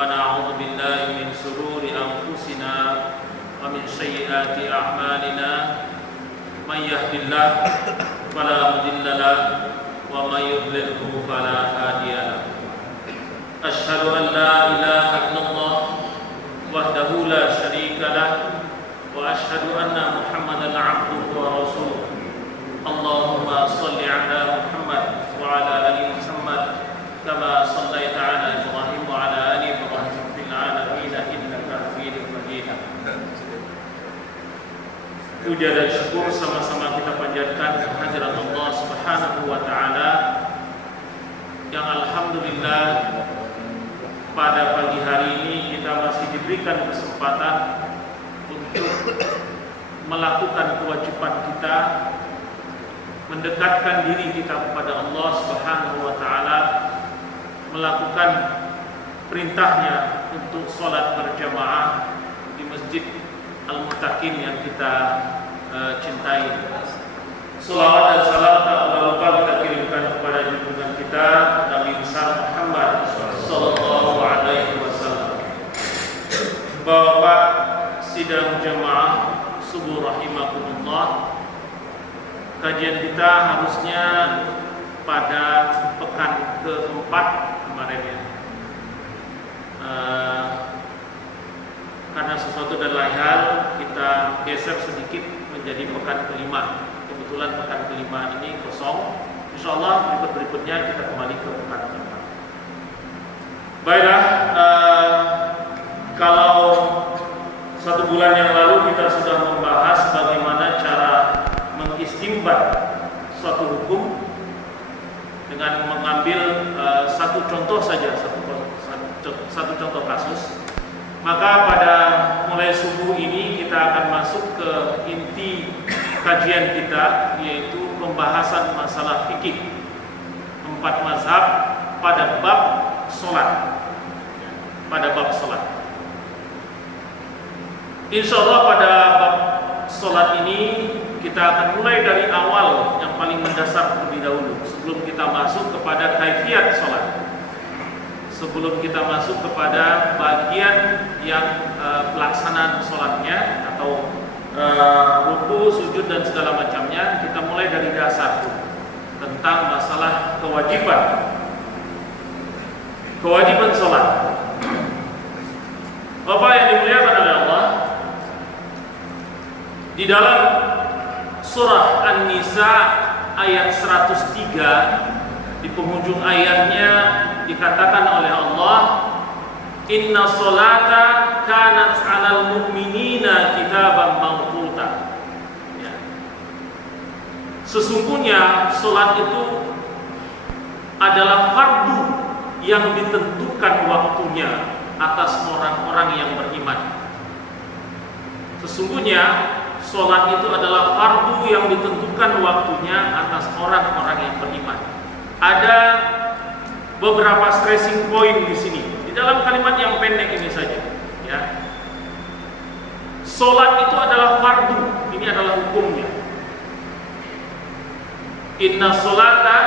ونعوذ بالله من شرور أنفسنا ومن سيئات أعمالنا من يهد الله فلا مضل له ومن يضلله فلا هادي له أشهد أن لا إله إلا الله وحده لا شريك له وأشهد أن محمدا عبده ورسوله اللهم صل على محمد وعلى آل محمد كما صليت على إبراهيم وعلى آل إبراهيم في العالمين إنك حميد مجيد. Puja dan syukur sama-sama kita panjatkan kehadirat Allah Subhanahu wa taala yang alhamdulillah pada pagi hari ini kita masih diberikan kesempatan untuk melakukan kewajiban kita, mendekatkan diri kita kepada Allah Subhanahu wa taala, melakukan perintahnya untuk sholat berjamaah di Masjid Al-Muttaqin yang kita cintai. Salawat dan salam tak lupa kita kirimkan kepada junjungan kita Nabi besar Muhammad sallallahu alaihi wasallam. Bapak sidang jamaah subuh rahimakumullah, kajian kita harusnya pada pekan keempat kemarin ya. Karena sesuatu dan lain hal kita geser sedikit menjadi pekan kelima. Kebetulan pekan kelima ini kosong. Insyaallah berikutnya kita kembali ke pekan keempat. Baiklah, kalau 1 bulan yang lalu kita sudah membahas bagaimana cara mengistimbat suatu hukum dengan mengambil satu contoh saja, satu contoh kasus. Maka pada mulai subuh ini kita akan masuk ke inti kajian kita, yaitu pembahasan masalah fikih 4 mazhab pada bab sholat. Pada bab sholat, insyaallah pada bab sholat ini kita akan mulai dari awal yang paling mendasar terlebih dahulu sebelum kita masuk kepada kaifiat sholat. Sebelum kita masuk kepada bagian yang pelaksanaan sholatnya atau ruku, sujud dan segala macamnya, kita mulai dari dasar tentang masalah kewajiban sholat. Bapak yang dimuliakan oleh Allah, di dalam surah An-Nisa ayat 103 di penghujung ayatnya dikatakan oleh Allah, inna sholata kanat 'alal mu'minina kitaban mawquta. Ya. Sesungguhnya sholat itu adalah fardu yang ditentukan waktunya atas orang-orang yang beriman. Sesungguhnya sholat itu adalah fardu yang ditentukan waktunya atas orang-orang yang beriman. Ada beberapa stressing point di sini di dalam kalimat yang pendek ini saja. Ya, sholat itu adalah fardu. Ini adalah hukumnya. Inna sholata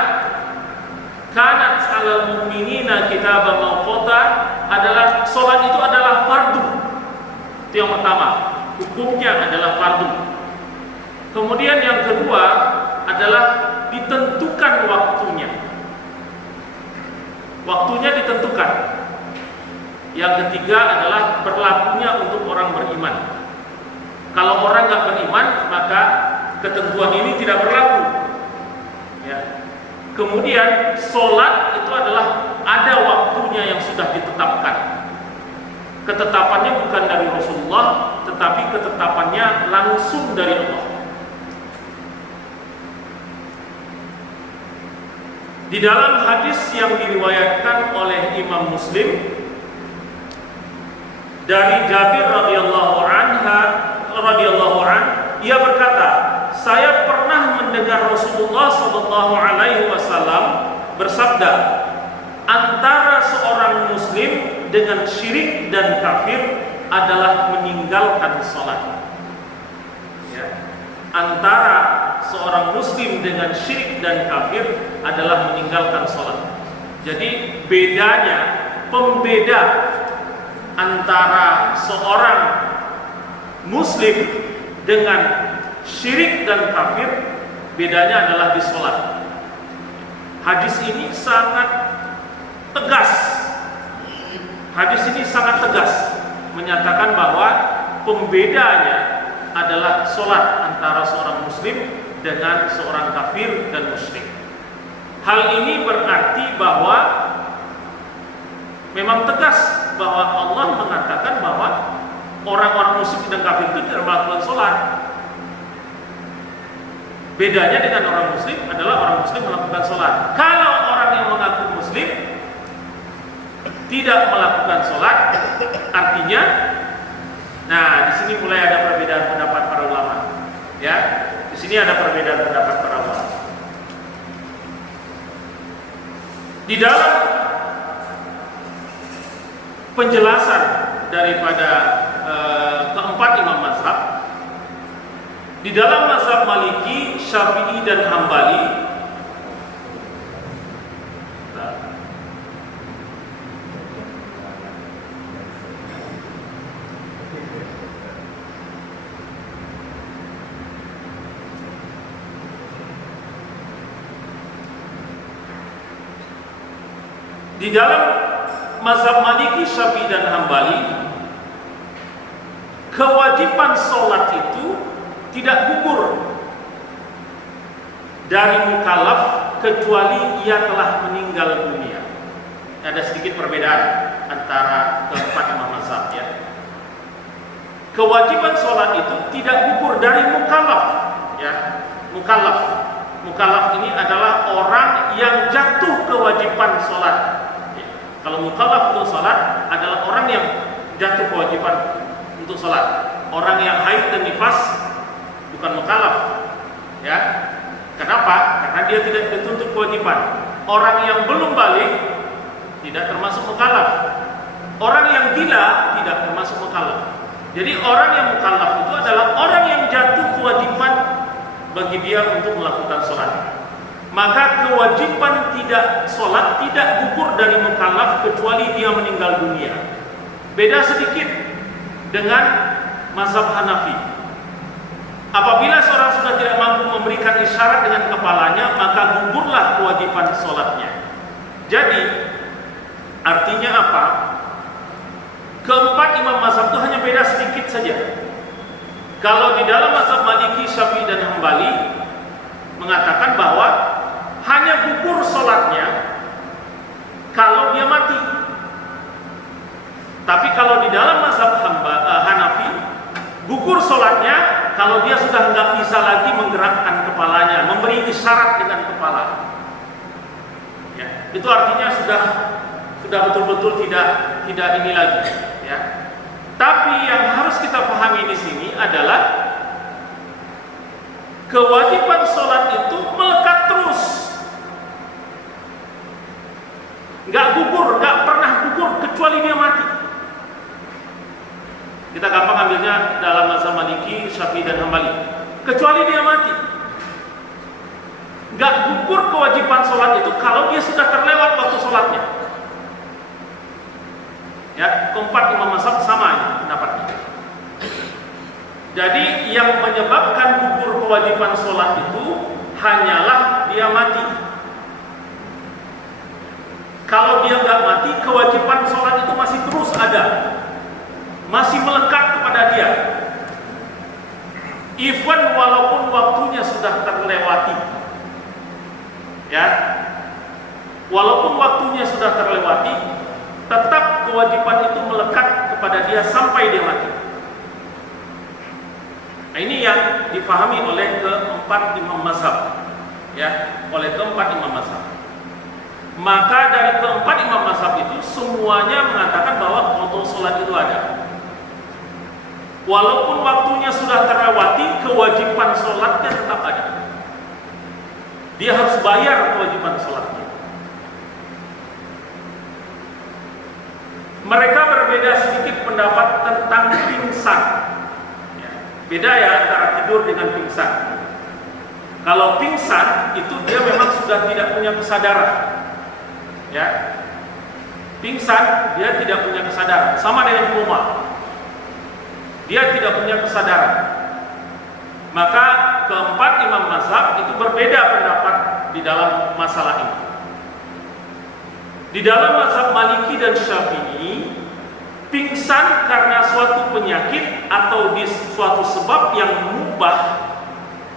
kanat 'alal mu'minina kitaban mawquta, adalah sholat itu adalah fardu. Itu yang pertama, hukumnya adalah fardu. Kemudian yang kedua adalah ditentukan waktunya. Waktunya ditentukan. Yang ketiga adalah berlakunya untuk orang beriman. Kalau orang nggak beriman, maka ketentuan ini tidak berlaku. Ya. Kemudian sholat itu adalah ada waktunya yang sudah ditetapkan. Ketetapannya bukan dari Rasulullah, tetapi ketetapannya langsung dari Allah. Di dalam hadis yang diriwayatkan oleh Imam Muslim dari Jabir radhiyallahu an, ia berkata, saya pernah mendengar Rasulullah sallallahu alaihi wasallam bersabda, antara seorang muslim dengan syirik dan kafir adalah meninggalkan salat. Ya. Antara seorang muslim dengan syirik dan kafir adalah meninggalkan sholat. Jadi bedanya, pembeda antara seorang muslim dengan syirik dan kafir, bedanya adalah di sholat. Hadis ini sangat tegas. Hadis ini sangat tegas menyatakan bahwa pembedanya adalah sholat antara seorang muslim dengan seorang kafir dan musyrik. Hal ini berarti bahwa memang tegas bahwa Allah mengatakan bahwa orang-orang musyrik dan kafir itu tidak melakukan sholat. Bedanya dengan orang muslim adalah orang muslim melakukan sholat. Kalau orang yang mengaku muslim tidak melakukan sholat, artinya, nah di sini mulai ada perbedaan pendapat para ulama. Ya, di sini ada perbedaan pendapat para ulama. Di dalam penjelasan daripada keempat imam mazhab, di dalam mazhab Maliki, Syafi'i dan Hambali, di dalam mazhab Maliki, Syafi'i dan Hambali, kewajiban sholat itu tidak gugur dari mukallaf kecuali ia telah meninggal dunia. Ada sedikit perbedaan antara keempat imam mazhab, ya. Kewajiban sholat itu tidak gugur dari mukallaf, ya. Mukallaf ini adalah orang yang jatuh kewajiban sholat. Kalau mukallaf untuk sholat adalah orang yang jatuh kewajiban untuk sholat. Orang yang haid dan nifas bukan mukallaf, ya. Kenapa? Karena dia tidak dituntut kewajiban. Orang yang belum balik tidak termasuk mukallaf. Orang yang gila tidak termasuk mukallaf. Jadi orang yang mukallaf itu adalah orang yang jatuh kewajiban bagi dia untuk melakukan sholat. Maka kewajiban tidak sholat tidak gugur dari mukallaf kecuali dia meninggal dunia. Beda sedikit dengan mazhab Hanafi. Apabila seorang sudah tidak mampu memberikan isyarat dengan kepalanya, maka gugurlah kewajiban sholatnya. Jadi artinya apa? Keempat imam mazhab itu hanya beda sedikit saja. Kalau di dalam mazhab Maliki, Syafi'i dan Hambali mengatakan bahwa hanya gugur sholatnya kalau dia mati. Tapi kalau di dalam mazhab Hanafi, gugur sholatnya kalau dia sudah nggak bisa lagi menggerakkan kepalanya, memberi isyarat dengan kepala. Ya, itu artinya sudah betul-betul tidak ini lagi. Ya. Tapi yang harus kita pahami di sini adalah kewajiban sholat itu melekat terus, nggak gugur, nggak pernah gugur kecuali dia mati. Kita gampang ambilnya dalam mazhab Maliki, Syafi'i dan Hambali. Kecuali dia mati. Nggak gugur kewajiban sholat itu kalau dia sudah terlewat waktu sholatnya. Ya, keempat imam mazhab sama pendapatnya. Jadi yang menyebabkan gugur kewajiban sholat itu hanyalah dia mati. Kalau dia nggak mati, kewajiban sholat itu masih terus ada, masih melekat kepada dia. Even walaupun waktunya sudah terlewati, ya, walaupun waktunya sudah terlewati, tetap kewajiban itu melekat kepada dia sampai dia mati. Nah, ini yang dipahami oleh keempat imam mazhab, ya, oleh keempat imam mazhab. Maka dari keempat imam mazhab itu semuanya mengatakan bahwa qadha sholat itu ada. Walaupun waktunya sudah terlewati, kewajiban sholatnya tetap ada. Dia harus bayar kewajiban sholatnya. Mereka berbeda sedikit pendapat tentang pingsan. Beda ya antara tidur dengan pingsan. Kalau pingsan itu dia memang sudah tidak punya kesadaran, ya. pingsan, dia tidak punya kesadaran, sama dengan koma. Dia tidak punya kesadaran. Maka keempat imam mazhab itu berbeda pendapat di dalam masalah ini. Di dalam mazhab Maliki dan Syafi'i, pingsan karena suatu penyakit atau di suatu sebab yang mengubah,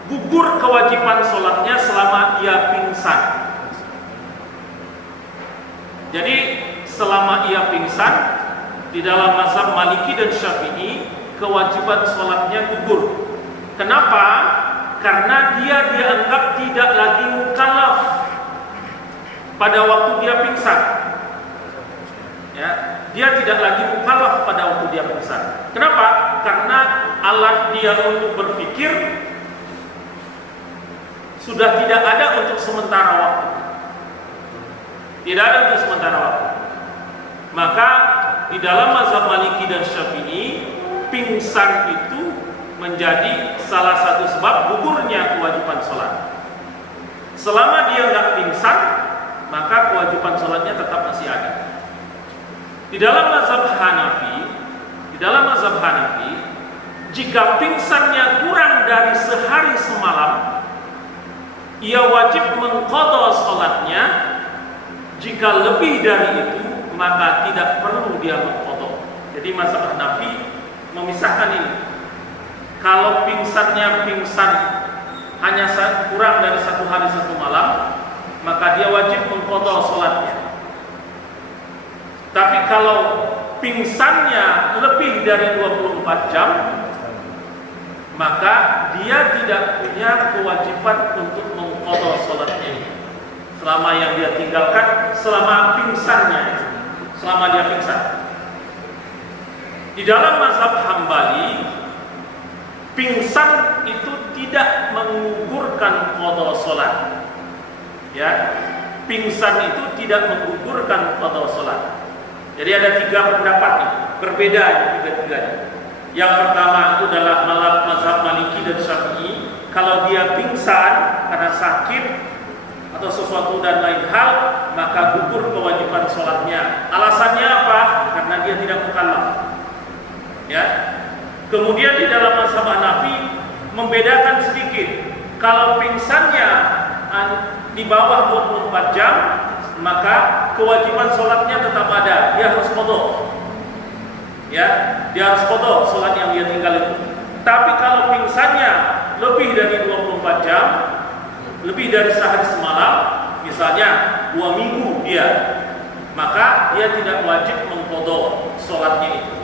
gugur kewajiban sholatnya selama ia pingsan. Jadi selama ia pingsan, di dalam mazhab Maliki dan Syafi'i, kewajiban sholatnya gugur. Kenapa? Karena dia dianggap tidak lagi mukallaf pada waktu dia pingsan. Ya, dia tidak lagi mukallaf pada waktu dia pingsan. Kenapa? Karena alat dia untuk berpikir sudah tidak ada untuk sementara waktu. Tidak ada untuk sementara waktu. Maka di dalam mazhab Maliki dan Syafi'i, pingsan itu menjadi salah satu sebab gugurnya kewajiban sholat. Selama dia nggak pingsan, maka kewajiban sholatnya tetap masih ada. Di dalam mazhab Hanafi, jika pingsannya kurang dari sehari semalam, ia wajib mengqadha sholatnya. Jika lebih dari itu, maka tidak perlu dia mengqadha. Jadi mazhab Hanafi memisahkan ini. Kalau pingsannya pingsan hanya kurang dari 1 hari 1 malam, maka dia wajib mengqadha sholatnya. Tapi kalau pingsannya lebih dari 24 jam, maka dia tidak punya kewajiban untuk mengqadha sholatnya selama yang dia tinggalkan selama pingsannya, selama dia pingsan. Di dalam mazhab Hambali, pingsan itu tidak menggugurkan qadha sholat. Ya, pingsan itu tidak menggugurkan qadha sholat. Jadi ada 3 pendapat nih, berbeda tiga-tiganya. Yang pertama itu adalah mazhab Maliki dan Syafi'i. Kalau dia pingsan karena sakit atau sesuatu dan lain hal, maka gugur kewajiban sholatnya. Alasannya apa? Karena dia tidak mukallaf. Ya. Kemudian di dalam mazhab Hanafi membedakan sedikit. Kalau pingsannya di bawah 24 jam, maka kewajiban sholatnya tetap ada. Dia harus qadha. Ya, dia harus qadha sholat yang dia tinggal itu. Tapi kalau pingsannya lebih dari 24 jam, lebih dari sehari semalam, misalnya 2 minggu dia, maka dia tidak wajib mengqadha sholatnya itu.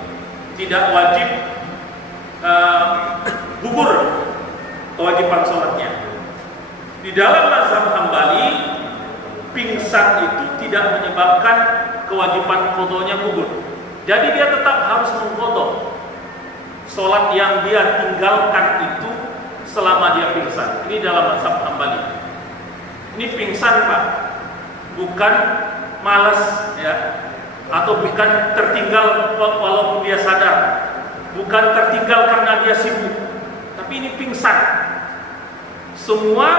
Tidak wajib gugur kewajiban sholatnya. Di dalam mazhab Hambali, pingsan itu tidak menyebabkan kewajiban qadhanya gugur. Jadi dia tetap harus mengqadha sholat yang dia tinggalkan itu selama dia pingsan. Ini dalam mazhab Hambali. Ini pingsan, Pak, bukan malas, ya, atau bukan tertinggal walaupun dia sadar, bukan tertinggal karena dia sibuk, tapi ini pingsan. Semua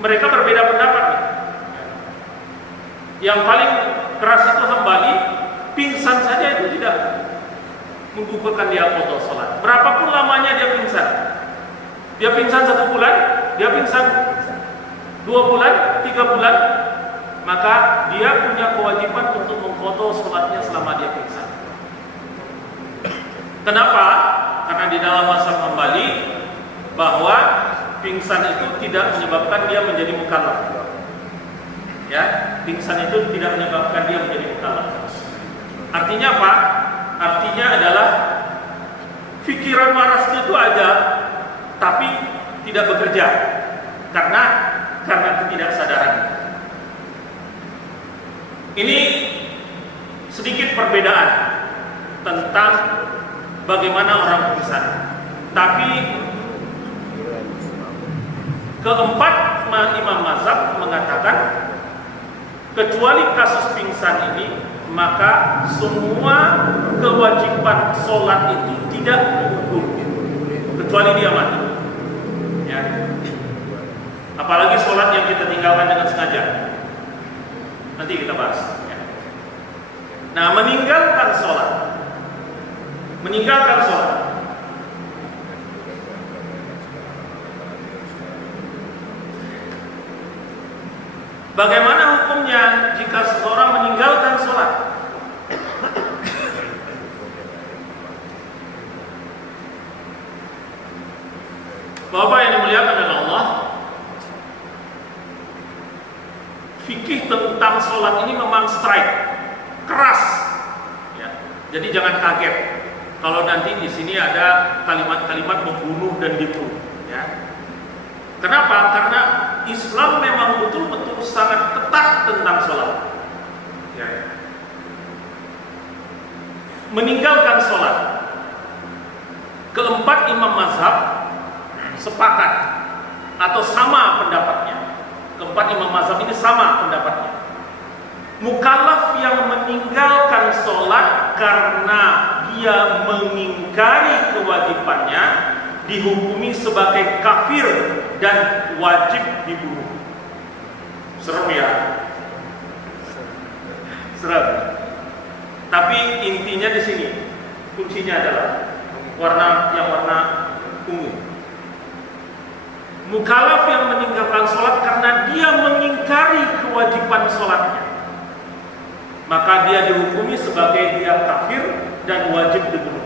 mereka berbeda pendapat. Yang paling keras itu Hambali, pingsan saja itu tidak menggugurkan dia qadha sholat. Berapapun lamanya dia pingsan. Dia pingsan 1 bulan, dia pingsan 2 bulan, 3 bulan, maka dia punya kewajiban untuk mengqadha sholatnya selama dia pingsan. Kenapa? Karena di dalam mazhab Hambali bahwa pingsan itu tidak menyebabkan dia menjadi mukallaf. Ya, pingsan itu tidak menyebabkan dia menjadi mukallaf. Artinya apa? Artinya adalah pikiran warasnya itu ada, tapi tidak bekerja karena ketidaksadaran. Ini sedikit perbedaan tentang bagaimana orang pingsan. Tapi keempat imam mazhab mengatakan kecuali kasus pingsan ini, maka semua kewajiban sholat itu tidak gugur kecuali dia mati. Ya. Apalagi sholat yang kita tinggalkan dengan sengaja. Nanti kita bahas. Ya. Nah, meninggalkan sholat. Bagaimana hukumnya jika seseorang meninggalkan sholat? Bapak yang dimuliakan oleh Allah, fikih tentang sholat ini memang strike, keras. Ya. Jadi jangan kaget kalau nanti di sini ada kalimat-kalimat membunuh dan dibunuh. Ya. Kenapa? Karena Islam memang betul-betul sangat ketat tentang sholat. Ya. Meninggalkan sholat. Keempat imam mazhab sepakat atau sama pendapatnya. Keempat imam mazhab ini sama pendapatnya. Mukallaf yang meninggalkan sholat karena dia mengingkari kewajibannya dihukumi sebagai kafir dan wajib dibunuh. Serem ya? Serem. Tapi intinya di sini, kuncinya adalah warna ungu. Mukallaf yang meninggalkan sholat karena dia mengingkari kewajiban sholatnya, maka dia dihukumi sebagai dia kafir dan wajib dibunuh.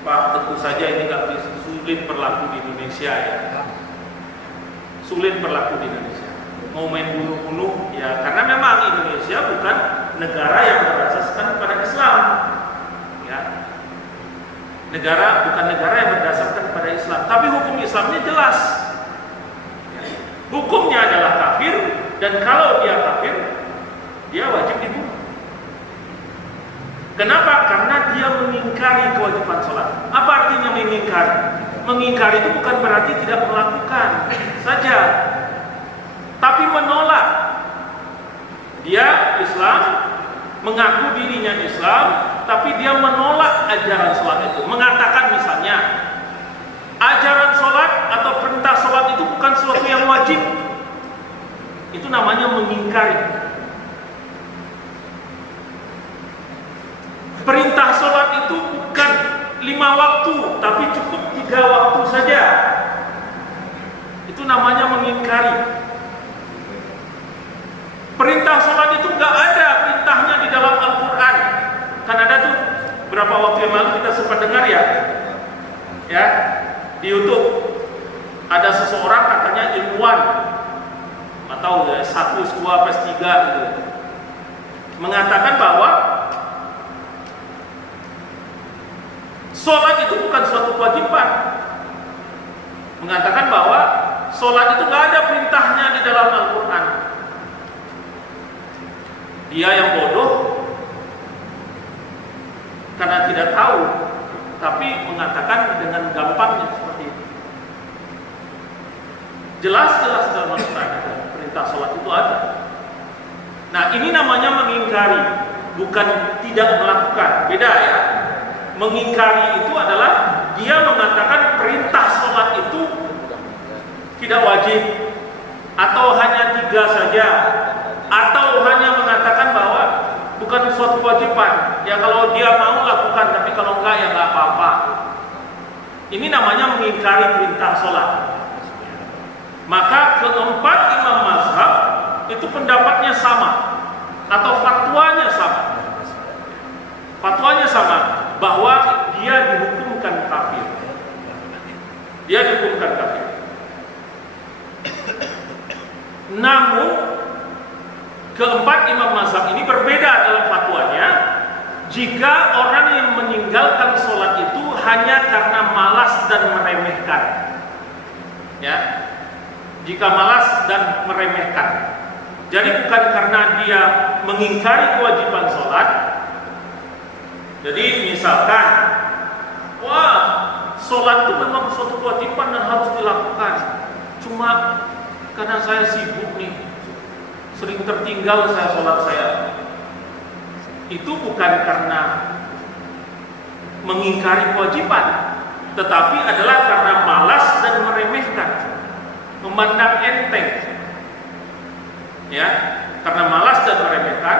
Pak, tentu saja ini nggak bisa, sulit berlaku di Indonesia ya. Sulit berlaku di Indonesia. Mau main bunuh-bunuh ya, karena memang Indonesia bukan negara yang berasaskan pada Islam. Ya. Bukan negara yang berdasarkan pada Islam, tapi hukum Islamnya jelas. Ya. Hukumnya adalah kafir, dan kalau dia kafir, dia wajib dibunuh. Kenapa? Karena dia mengingkari kewajiban sholat. Apa artinya mengingkari? Mengingkari itu bukan berarti tidak melakukan saja, tapi menolak. Dia Islam, mengaku dirinya Islam, tapi dia menolak ajaran sholat itu. Mengatakan misalnya, ajaran sholat atau perintah sholat itu bukan sesuatu yang wajib. Itu namanya mengingkari. Perintah sholat itu bukan 5 waktu, tapi cukup 3 waktu saja. Itu namanya mengingkari. Perintah sholat itu nggak ada perintahnya di dalam Al-Quran. Kan ada tuh berapa waktu yang lalu kita sempat dengar ya, di YouTube ada seseorang katanya ilmuwan, atau ya, 1, 2, 3 gitu, mengatakan bahwa sholat itu bukan suatu kewajiban. Mengatakan bahwa sholat itu nggak ada perintahnya di dalam Al-Quran. Dia yang bodoh karena tidak tahu, tapi mengatakan dengan gampangnya seperti itu. Jelas-jelas dalam Al-Quran perintah sholat itu ada. Nah, ini namanya mengingkari, bukan tidak melakukan. Beda ya. Mengingkari itu adalah dia mengatakan perintah sholat itu tidak wajib, atau hanya 3 saja, atau hanya mengatakan bahwa bukan suatu kewajiban. Ya kalau dia mau lakukan, tapi kalau enggak ya enggak apa-apa. Ini namanya mengingkari perintah sholat. Maka keempat imam mazhab itu pendapatnya sama, atau fatwanya sama. Fatwanya sama, bahwa dia dihukumkan kafir. Dia dihukumkan kafir. Namun keempat imam mazhab ini berbeda dalam fatwanya. Jika orang yang meninggalkan sholat itu hanya karena malas dan meremehkan, ya, jika malas dan meremehkan, jadi bukan karena dia mengingkari kewajiban sholat. Jadi misalkan, wah, sholat itu memang suatu kewajiban dan harus dilakukan, cuma karena saya sibuk nih, sering tertinggal sholat saya. Itu bukan karena mengingkari kewajiban, tetapi adalah karena malas dan meremehkan, memandang enteng. Ya, karena malas dan meremehkan,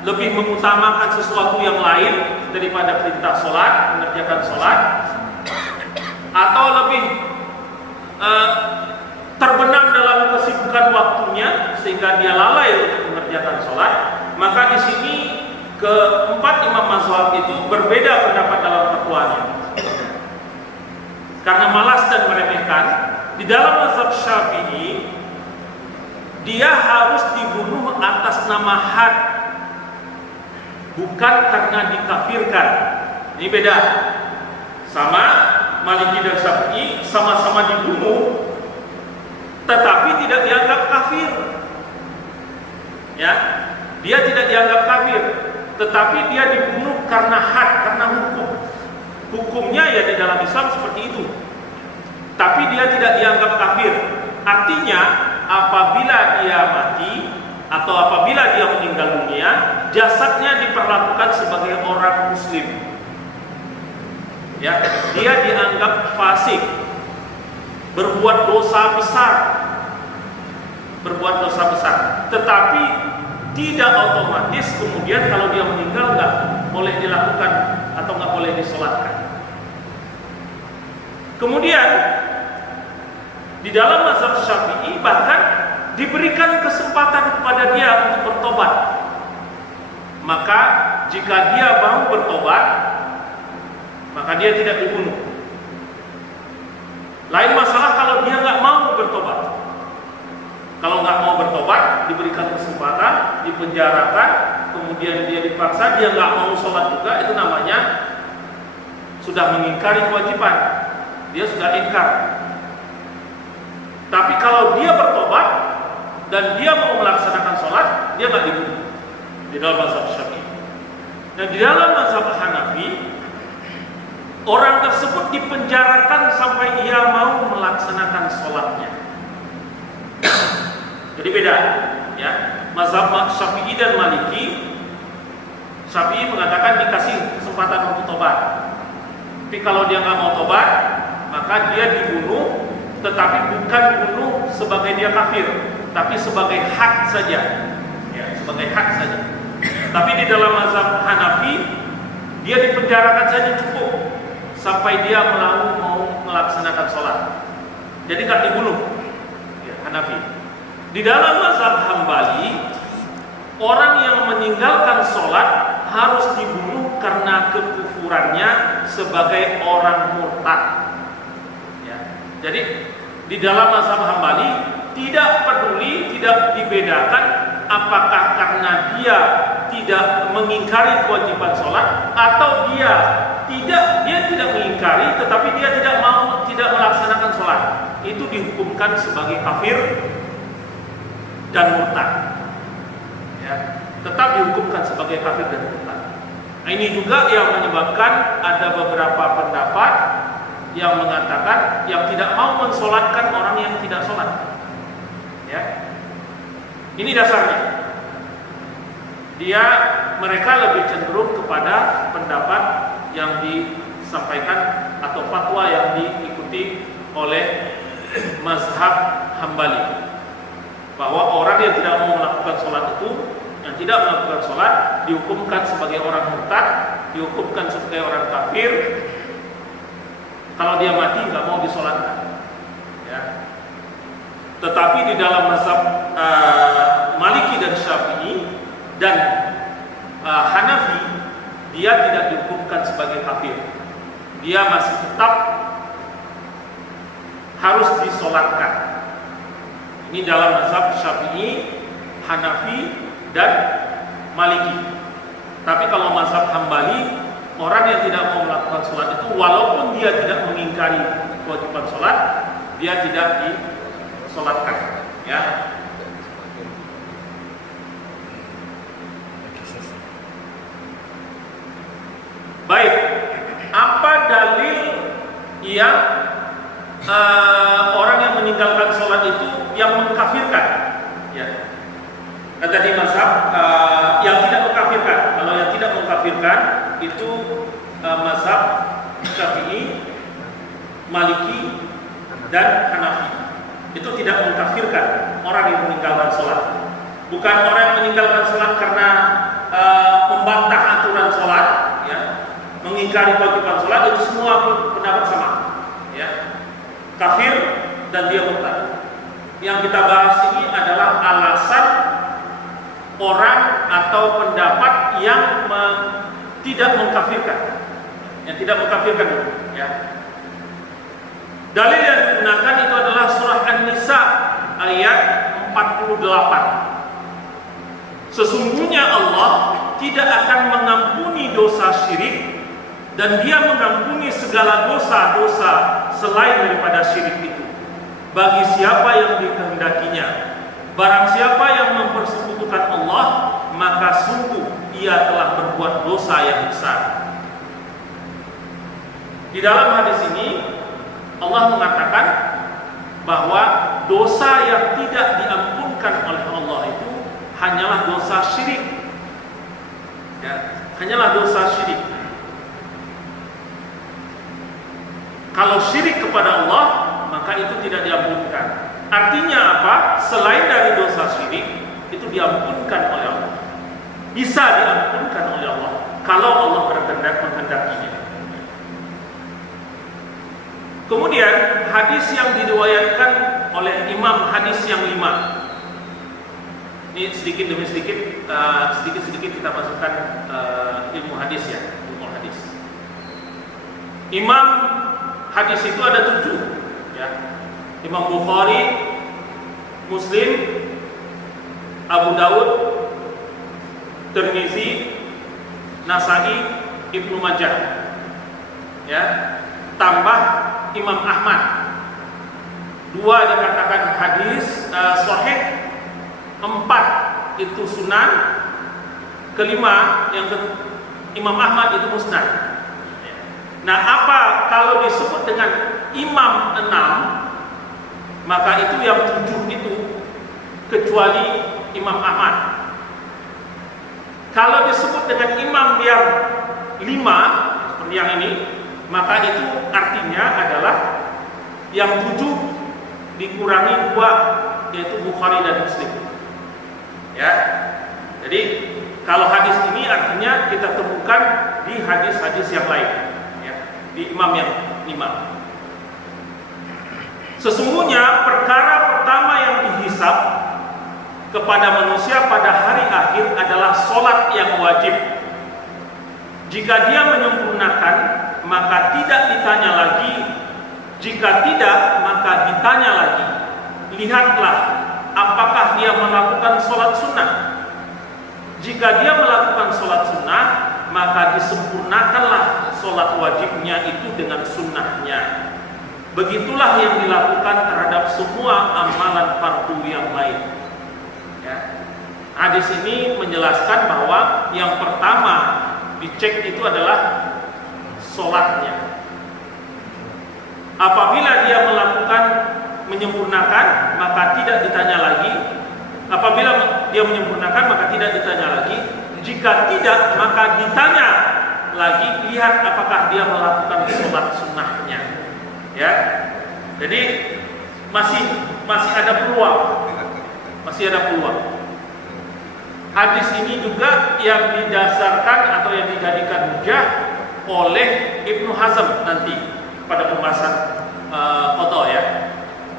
lebih mengutamakan sesuatu yang lain daripada perintah sholat, mengerjakan sholat, atau lebih terbenam dalam kesibukan waktunya sehingga dia lalai untuk mengerjakan sholat, maka di sini keempat imam mazhab itu berbeda pendapat dalam fatwanya. Karena malas dan meremehkan, di dalam mazhab Syafi'i dia harus dibunuh atas nama had, bukan karena dikafirkan. Ini beda. Sama Maliki dan Syafi'i sama-sama dibunuh, tetapi tidak dianggap kafir. Ya, dia tidak dianggap kafir, tetapi dia dibunuh karena had, karena hukum. Hukumnya ya di dalam Islam seperti itu. Tapi dia tidak dianggap kafir. Artinya apabila dia mati atau apabila dia meninggal dunia, jasadnya diperlakukan sebagai orang muslim. Ya, dia dianggap fasik, berbuat dosa besar. Berbuat dosa besar. Tetapi tidak otomatis kemudian kalau dia meninggal nggak boleh dilakukan atau nggak boleh disolatkan. Kemudian di dalam mazhab Syafi'i bahkan diberikan kesempatan kepada dia untuk bertobat. Maka jika dia mau bertobat, maka dia tidak dibunuh. Lain masalah kalau dia nggak mau bertobat. Kalau nggak mau bertobat, diberikan kesempatan, dipenjarakan, kemudian dia dipaksa, dia nggak mau sholat juga, itu namanya sudah mengingkari kewajiban. Dia sudah ingkar. Tapi kalau dia bertobat dan dia mau melaksanakan sholat, dia nggak dibunuh. Di dalam mazhab Syafi'i. Dan di dalam mazhab Hanafi, orang tersebut dipenjarakan sampai ia mau melaksanakan sholatnya. Jadi beda, ya. Mazhab Syafi'i dan Maliki, Syafi'i mengatakan dikasih kesempatan untuk tobat. Tapi kalau dia nggak mau tobat, maka dia dibunuh, tetapi bukan bunuh sebagai dia kafir, tapi sebagai hak saja, ya, sebagai hak saja. Tapi di dalam mazhab Hanafi, dia dipenjarakan saja cukup sampai dia mau melaksanakan sholat. Jadi nggak dibunuh, ya, Hanafi. Di dalam mazhab Hambali, orang yang meninggalkan sholat harus dibunuh karena kekufurannya sebagai orang murtad. Ya. Jadi di dalam mazhab Hambali tidak peduli, tidak dibedakan apakah karena dia tidak mengingkari kewajiban sholat atau dia tidak mengingkari, tetapi dia tidak melaksanakan sholat. Itu dihukumkan sebagai kafir dan murtad. Ya, tetap dihukumkan sebagai kafir dan murtad. Nah, ini juga yang menyebabkan ada beberapa pendapat yang mengatakan yang tidak mau mensolatkan orang yang tidak sholat. Ya, ini dasarnya. Mereka lebih cenderung kepada pendapat yang disampaikan atau fatwa yang diikuti oleh mazhab Hambali, bahwa orang yang tidak mau melakukan sholat itu, yang tidak melakukan sholat, dihukumkan sebagai orang murtad, dihukumkan sebagai orang kafir. Kalau dia mati nggak mau disolatkan. Ya. Tetapi di dalam mazhab Maliki dan Syafi'i dan Hanafi, dia tidak dihukumkan sebagai kafir. Dia masih tetap harus disolatkan. Ini dalam mazhab Syafi'i, Hanafi, dan Maliki. Tapi kalau mazhab Hambali, orang yang tidak mau melakukan sholat itu, walaupun dia tidak mengingkari kewajiban sholat, dia tidak disolatkan. Ya. Baik, apa dalil yang orang yang meninggalkan sholat itu yang mengkafirkan? Ya. Tadi mazhab yang tidak mengkafirkan. Kalau yang tidak mengkafirkan itu mazhab Syafi'i, Maliki, dan Hanafi. Itu tidak mengkafirkan orang yang meninggalkan sholat. Bukan orang yang meninggalkan sholat karena membantah aturan sholat, ya, mengingkari kewajiban sholat, itu semua pendapat sama, ya, kafir dan dia murtad. Yang kita bahas ini adalah alasan orang atau pendapat yang tidak mengkafirkan, ya. Dalil yang digunakan itu adalah surah An-Nisa ayat 48. Sesungguhnya Allah tidak akan mengampuni dosa syirik, dan Dia mengampuni segala dosa-dosa selain daripada syirik itu bagi siapa yang dikehendakinya. Barang siapa yang mempersekutukan Allah, maka sungguh ia telah berbuat dosa yang besar. Di dalam hadis ini Allah mengatakan bahwa dosa yang tidak diampunkan oleh Allah itu hanyalah dosa syirik, ya, hanyalah dosa syirik. Kalau syirik kepada Allah, maka itu tidak diampunkan. Artinya apa? Selain dari dosa syirik, itu diampunkan oleh Allah, bisa diampunkan oleh Allah kalau Allah berkehendak menghendakinya. Kemudian hadis yang diriwayatkan oleh Imam hadis yang 5. Ini sedikit demi sedikit, sedikit-sedikit kita masukkan ilmu hadis, ya, ilmu hadis. Imam hadis itu ada 7, ya. Imam Bukhari, Muslim, Abu Daud, Tirmizi, Nasa'i, Ibnu Majah, ya. Tambah Imam Ahmad. 2 dikatakan hadis sahih, 4 itu sunan, kelima yang Imam Ahmad itu musnad. Nah, apa kalau disebut dengan imam 6, maka itu yang 7 itu kecuali Imam Ahmad. Kalau disebut dengan imam yang 5 seperti yang ini, maka itu artinya adalah yang 7 dikurangi 2, yaitu Bukhari dan Muslim, ya. Jadi kalau hadis ini artinya kita temukan di hadis-hadis yang lain, ya, di imam yang 5. Sesungguhnya perkara pertama yang dihisab kepada manusia pada hari akhir adalah sholat yang wajib. Jika dia menyempurnakan, maka tidak ditanya lagi. Jika tidak, maka ditanya lagi. Lihatlah, apakah dia melakukan sholat sunnah. Jika dia melakukan sholat sunnah, maka disempurnakanlah sholat wajibnya itu dengan sunnahnya. Begitulah yang dilakukan terhadap semua amalan fardu yang lain, ya. Hadis ini menjelaskan bahwa yang pertama dicek itu adalah sholatnya. Apabila dia melakukan menyempurnakan, maka tidak ditanya lagi. Apabila dia menyempurnakan, maka tidak ditanya lagi. Jika tidak, maka ditanya lagi, lihat apakah dia melakukan sholat sunnahnya, ya. Jadi masih ada peluang, Hadis ini juga yang didasarkan atau yang dijadikan hujah oleh Ibnu Hazm nanti pada pembahasan qada, ya.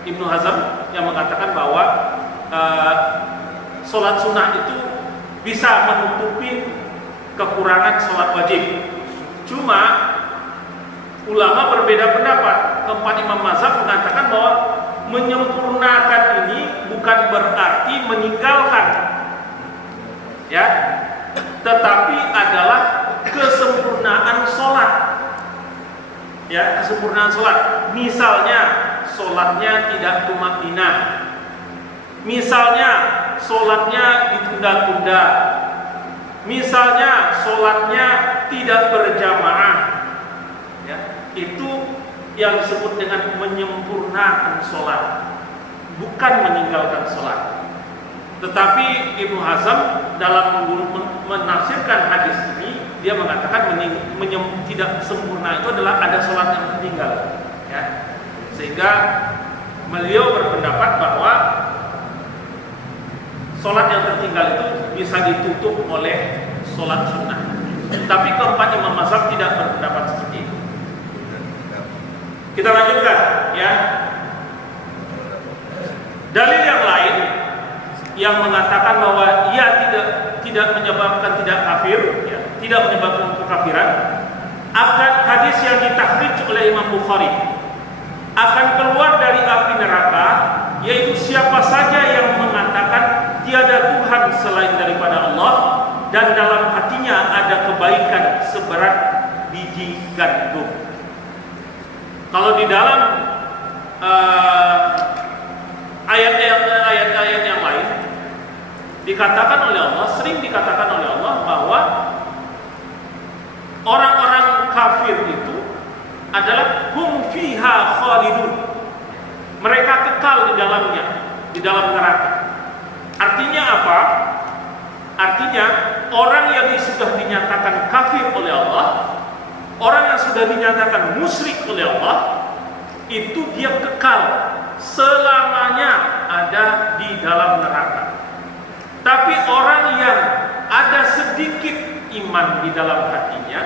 Ibnu Hazm yang mengatakan bahwa sholat sunnah itu bisa menutupi kekurangan sholat wajib. Cuma ulama berbeda pendapat. Keempat imam mazhab mengatakan bahwa menyempurnakan ini bukan berarti meninggalkan, ya, tetapi adalah kesempurnaan sholat, ya, kesempurnaan sholat. Misalnya sholatnya tidak tumakninah, misalnya sholatnya ditunda-tunda, misalnya sholatnya tidak berjamaah, ya, itu yang disebut dengan menyempurnakan sholat, bukan meninggalkan sholat. Tetapi Ibnu Hazm dalam menafsirkan hadis ini, dia mengatakan tidak sempurna itu adalah ada sholat yang tertinggal, ya. Sehingga beliau berpendapat bahwa sholat yang tertinggal itu bisa ditutup oleh sholat sunnah. Tapi keempat imam mazhab tidak berpendapat seperti itu. Kita lanjutkan ya. Dalil yang lain yang mengatakan bahwa ia tidak menyebabkan tidak kafir, ya, tidak menyebabkan kekafiran, akan hadis yang ditakhrij oleh Imam Bukhari, akan keluar dari api neraka, yaitu siapa saja yang mengatakan tiada Tuhan selain daripada Allah dan dalam hatinya ada kebaikan seberat biji gandum. Kalau di dalam ayat-ayat yang lain dikatakan oleh Allah, sering dikatakan oleh Allah bahwa orang-orang kafir itu adalah hum fiha khalidun. Mereka kekal di dalamnya, di dalam neraka. Artinya apa? Artinya orang yang sudah dinyatakan kafir oleh Allah, orang yang sudah dinyatakan musyrik oleh Allah, itu dia kekal selamanya ada di dalam neraka. Tapi orang yang ada sedikit iman di dalam hatinya,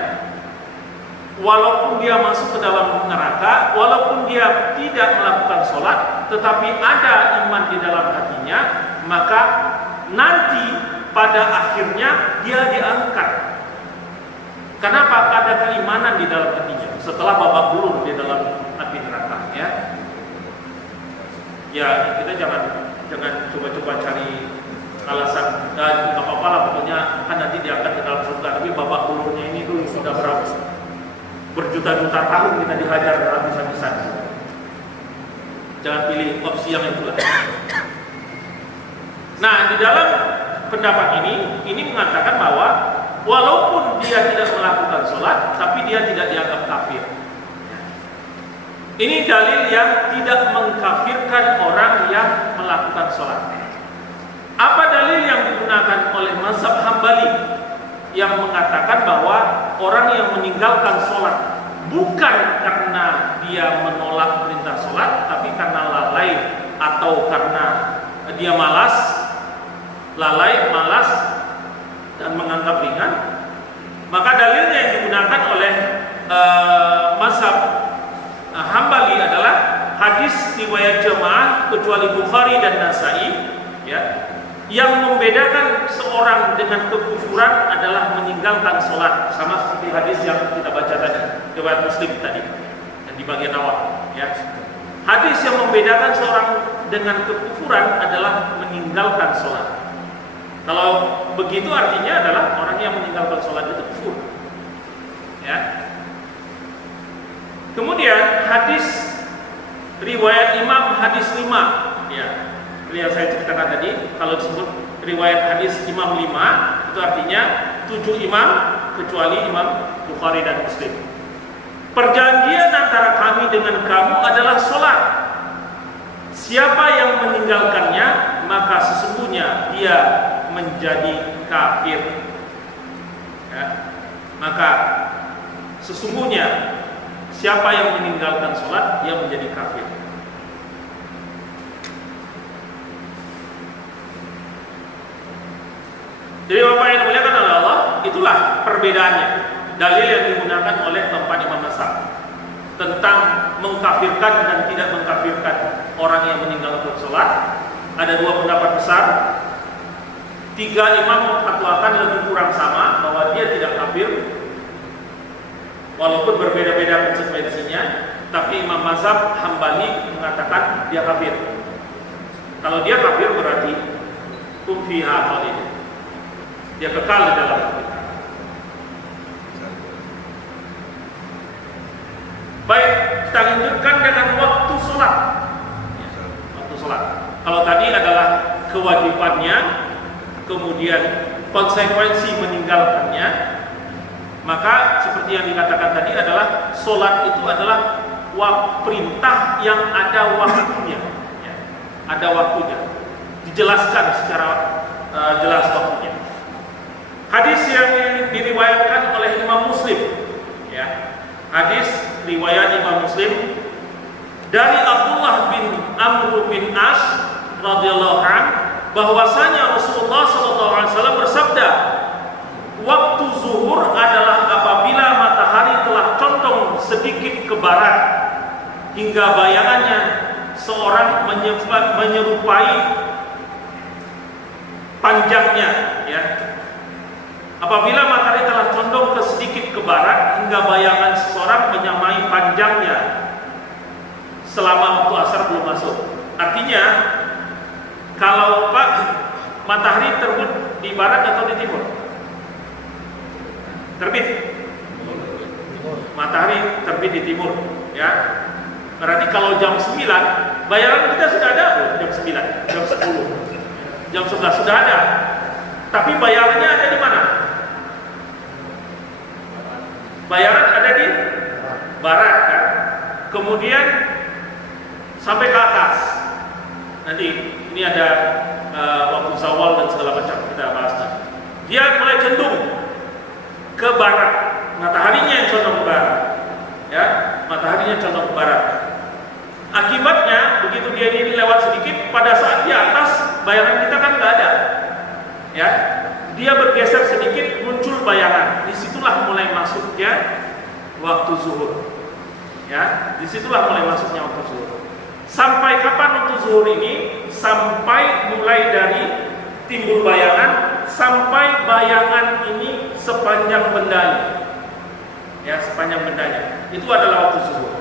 walaupun dia masuk ke dalam neraka, walaupun dia tidak melakukan sholat, tetapi ada iman di dalam hatinya, maka nanti pada akhirnya dia diangkat. Kenapa? Ada keimanan di dalam hatinya setelah babak belur di dalam api neraka, ya. Ya, kita jangan coba-coba cari alasan, nggak apa-apa lah, pokoknya kan nanti diangkat ke dalam surga. Tapi babak belurnya ini dulu sudah berjuta-juta tahun kita dihajar habis-habisan. Jangan pilih opsi yang itulah. Nah, di dalam pendapat ini mengatakan bahwa walaupun dia tidak melakukan sholat, tapi dia tidak dianggap kafir. Ini dalil yang tidak mengkafirkan orang yang melakukan sholat. Apa dalil yang digunakan oleh mazhab Hambali yang mengatakan bahwa orang yang meninggalkan sholat bukan karena dia menolak perintah sholat, tapi karena lalai atau karena dia lalai, malas dan menganggap ringan, maka dalilnya yang digunakan oleh mazhab Hambali adalah hadis riwayat jamaah kecuali Bukhari dan Nasai, ya, yang membedakan seorang dengan kekufuran adalah meninggalkan sholat, sama seperti hadis yang kita baca tadi, riwayat Muslim tadi, yang di bagian awal, ya. Hadis yang membedakan seorang dengan kekufuran adalah meninggalkan sholat. Kalau begitu artinya adalah orang yang meninggalkan sholat itu kufur, ya. Kemudian hadis riwayat Imam hadis 5, ya. Yang saya ceritakan tadi, kalau disebut riwayat hadis Imam 5, itu artinya 7 imam kecuali Imam Bukhari dan Muslim. Perjanjian antara kami dengan kamu adalah sholat. Siapa yang meninggalkannya, maka sesungguhnya dia menjadi kafir, ya. Maka sesungguhnya siapa yang meninggalkan sholat, dia menjadi kafir. Jadi Bapak yang dimuliakan oleh Allah, itulah perbedaannya. Dalil yang digunakan oleh keempat imam mazhab tentang mengkafirkan dan tidak mengkafirkan orang yang meninggalkan sholat. Ada dua pendapat besar. 3 imam memfatwakan lebih kurang sama bahwa dia tidak kafir, walaupun berbeda-beda konsekuensinya. Tapi imam mazhab Hambali mengatakan dia kafir. Kalau dia kafir berarti fiha khalid, dia kekal di dalam kita. Baik, kita lanjutkan dengan waktu sholat. Waktu sholat. Kalau tadi adalah kewajibannya, kemudian konsekuensi meninggalkannya, maka seperti yang dikatakan tadi adalah sholat itu adalah perintah yang ada waktunya, ya. Ada waktunya, dijelaskan secara jelas waktunya. Hadis yang diriwayatkan oleh Imam Muslim, ya. Hadis riwayat Imam Muslim dari Abdullah bin Amr bin As radhiyallahu anhu bahwasanya Rasulullah SAW bersabda, hingga bayangannya seorang menyerupai panjangnya, ya. Apabila matahari telah condong sedikit ke barat hingga bayangan seseorang menyamai panjangnya selama waktu asar belum masuk. Artinya, kalau matahari terbit di barat atau di timur? Terbit. Matahari terbit di timur, ya. Berarti kalau jam 9, bayangan kita sudah ada jam 9, jam 10, jam 11 sudah ada. Tapi bayangannya ada di mana? Bayangan ada di barat, kan? Kemudian sampai ke atas. Nanti ini ada waktu zawal dan segala macam kita bahas nanti. Dia mulai cenderung ke barat, mataharinya yang condong ke barat, ya, mataharinya condong ke barat. Akibatnya begitu dia ini lewat sedikit, pada saat di atas bayangan kita kan nggak ada, ya. Dia bergeser sedikit, muncul bayangan. Disitulah mulai masuknya waktu zuhur, ya. Disitulah mulai masuknya waktu zuhur. Sampai kapan waktu zuhur ini? Sampai mulai dari timbul bayangan sampai bayangan ini sepanjang bendanya, ya, sepanjang bendanya. Itu adalah waktu zuhur.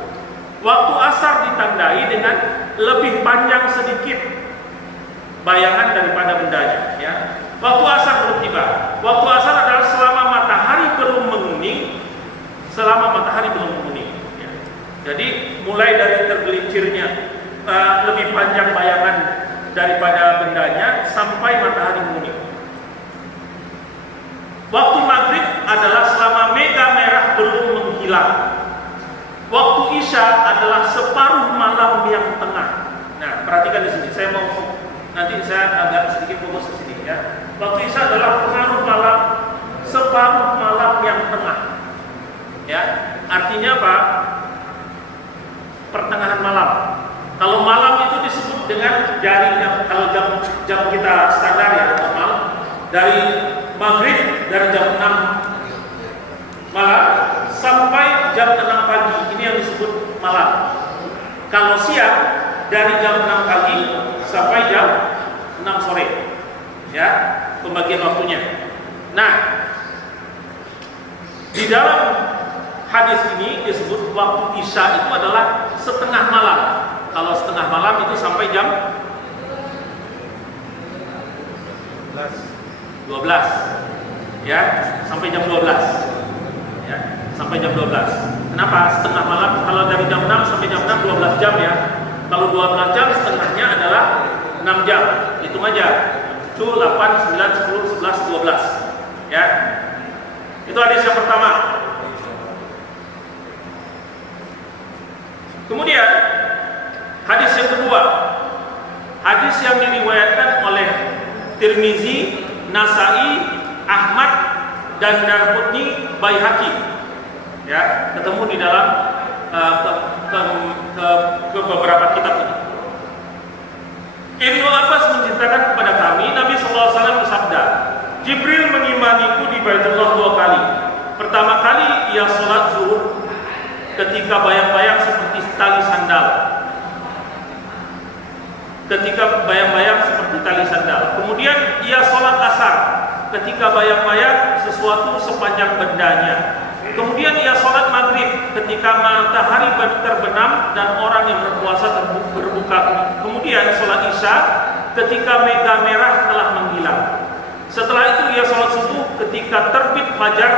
Waktu asar ditandai dengan lebih panjang sedikit bayangan daripada bendanya, ya. Waktu asar belum tiba. Waktu asar adalah selama matahari belum menguning, selama matahari belum menguning, ya. Jadi mulai dari tergelincirnya lebih panjang bayangan daripada bendanya sampai matahari menguning. Waktu maghrib adalah selama mega merah belum menghilang. Waktu isya adalah separuh malam yang tengah. Nah, perhatikan di sini. Nanti saya agak sedikit fokus ke sini, ya. Waktu isya adalah separuh malam yang tengah, ya. Artinya apa? Pertengahan malam. Kalau malam itu disebut dengan jaringnya. Kalau jam kita standar, ya, normal, dari maghrib dari jam 6 malam sampai jam 6 pagi, ini yang disebut malam. Kalau siang dari jam 6 pagi sampai jam 6 sore, ya, pembagian waktunya. Nah, di dalam hadis ini disebut waktu isya itu adalah setengah malam. Kalau setengah malam itu sampai jam 12, ya, sampai jam 12, ya, sampai jam 12. Kenapa setengah malam? Kalau dari jam 6 sampai jam 6 12 jam, ya. Kalau 12 jam setengahnya adalah 6 jam. Hitung aja. 7, 8, 9, 10, 11, 12, ya. Itu hadis yang pertama. Kemudian hadis yang kedua, hadis yang diriwayatkan oleh Tirmizi, Nasai, Ahmad dan Darqutni, Baihaqi, ya, ketemu di dalam ke beberapa kitab ini. Ibnu Abbas menceritakan kepada kami, Nabi SAW bersabda, Jibril mengimaniku di Baitullah 2 kali. Pertama kali ia sholat zuhur ketika bayang-bayang seperti tali sandal. Kemudian ia sholat asar ketika bayang-bayang sesuatu sepanjang bendanya. Kemudian ia sholat maghrib ketika matahari terbenam dan orang yang berpuasa berbuka. Kemudian sholat isya ketika mega merah telah menghilang. Setelah itu ia sholat subuh ketika terbit fajar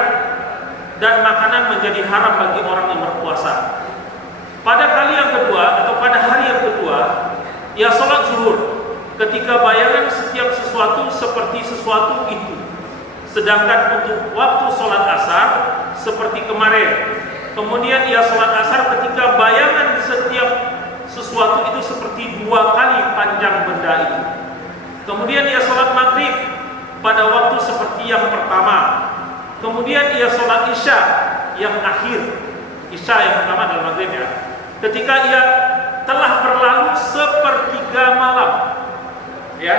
dan makanan menjadi haram bagi orang yang berpuasa. Pada kali yang kedua atau pada hari yang kedua, ia sholat zuhur ketika bayangan setiap sesuatu seperti sesuatu itu. Sedangkan untuk waktu sholat asar seperti kemarin. Kemudian ia sholat asar ketika bayangan setiap sesuatu itu seperti 2 kali panjang benda itu. Kemudian ia sholat maghrib pada waktu seperti yang pertama. Kemudian ia sholat isya yang akhir. Isya yang pertama adalah maghrib, ya. Ketika ia telah berlalu sepertiga malam, ya,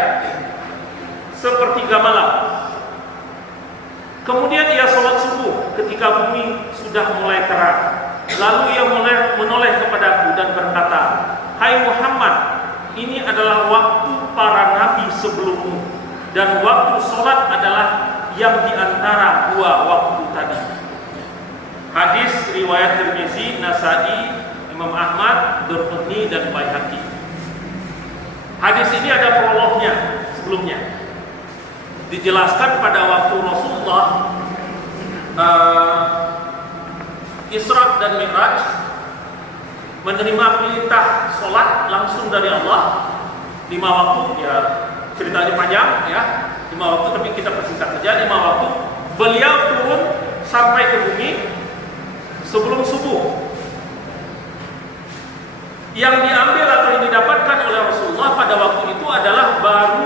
sepertiga malam. Kemudian ia sholat subuh ketika bumi sudah mulai terang. Lalu ia menoleh kepadaku dan berkata, "Hai Muhammad, ini adalah waktu para nabi sebelummu, dan waktu sholat adalah yang diantara dua waktu tadi." Hadis riwayat Tirmizi, Nasa'i, Imam Ahmad, Darqutni dan Baihaqi. Hadis ini ada prolognya sebelumnya. Dijelaskan pada waktu Rasulullah Isra dan Mi'raj menerima perintah sholat langsung dari Allah 5 waktu, ya ceritanya panjang ya, 5 waktu, tapi kita persingkat saja 5 waktu. Beliau turun sampai ke bumi sebelum subuh. Yang diambil atau yang didapatkan oleh Rasulullah pada waktu itu adalah baru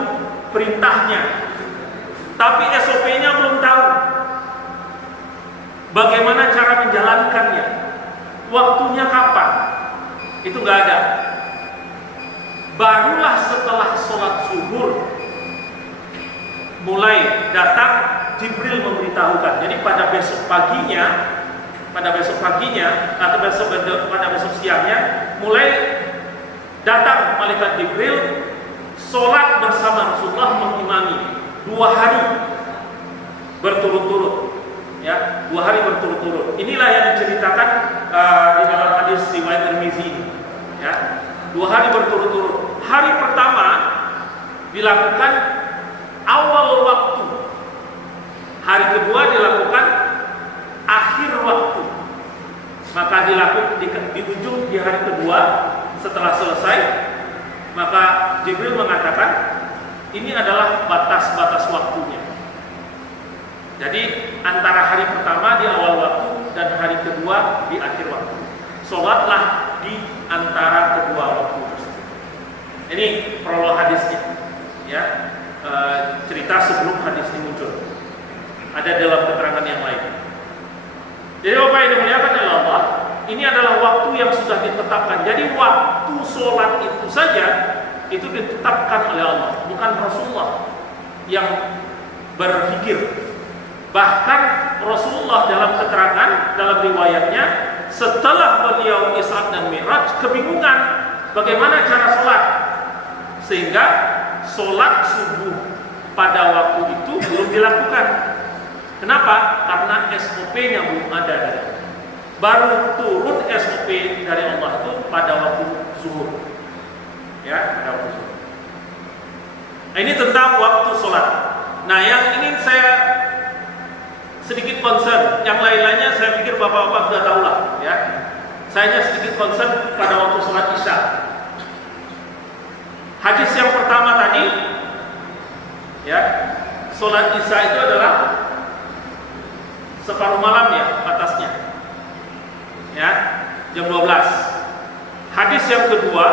perintahnya, tapi SOP-nya belum tahu bagaimana cara menjalankannya, waktunya kapan, itu nggak ada. Barulah setelah sholat zuhur mulai datang Jibril memberitahukan. Jadi pada besok paginya atau pada besok siangnya mulai datang malaikat Jibril sholat bersama Rasulullah mengimami 2 hari berturut-turut. Ya, 2 hari berturut-turut. Inilah yang diceritakan di dalam hadis riwayat Tirmizi. Ya, 2 hari berturut-turut. Hari pertama dilakukan awal waktu. Hari kedua dilakukan akhir waktu. Maka di ujung di hari kedua setelah selesai, maka Jibril mengatakan ini adalah batas-batas waktunya. Jadi antara hari pertama di awal waktu dan hari kedua di akhir waktu. Sholatlah di antara kedua waktu tersebut. Ini prolog hadisnya, ya, cerita sebelum hadis ini muncul. Ada dalam keterangan yang lain. Jadi Bapak yang dimuliakan oleh Allah, ini adalah waktu yang sudah ditetapkan. Jadi waktu sholat itu saja itu ditetapkan oleh Allah, bukan Rasulullah yang berpikir. Bahkan Rasulullah dalam keterangan, dalam riwayatnya, setelah beliau Isra dan Mi'raj, kebingungan bagaimana cara sholat, sehingga sholat subuh pada waktu itu belum dilakukan. Kenapa? Karena SOP-nya belum ada. Baru turun SOP dari Allah itu pada waktu zuhur. Ya, pada waktu zuhur. Nah, ini tentang waktu sholat. Nah, yang ingin saya sedikit concern, yang lain-lainnya saya pikir bapak-bapak sudah tahu lah, ya. Saya sedikit concern pada waktu sholat Isya. Hadis yang pertama tadi, ya, sholat Isya itu adalah separuh malam ya batasnya, ya, jam 12. Hadis yang kedua,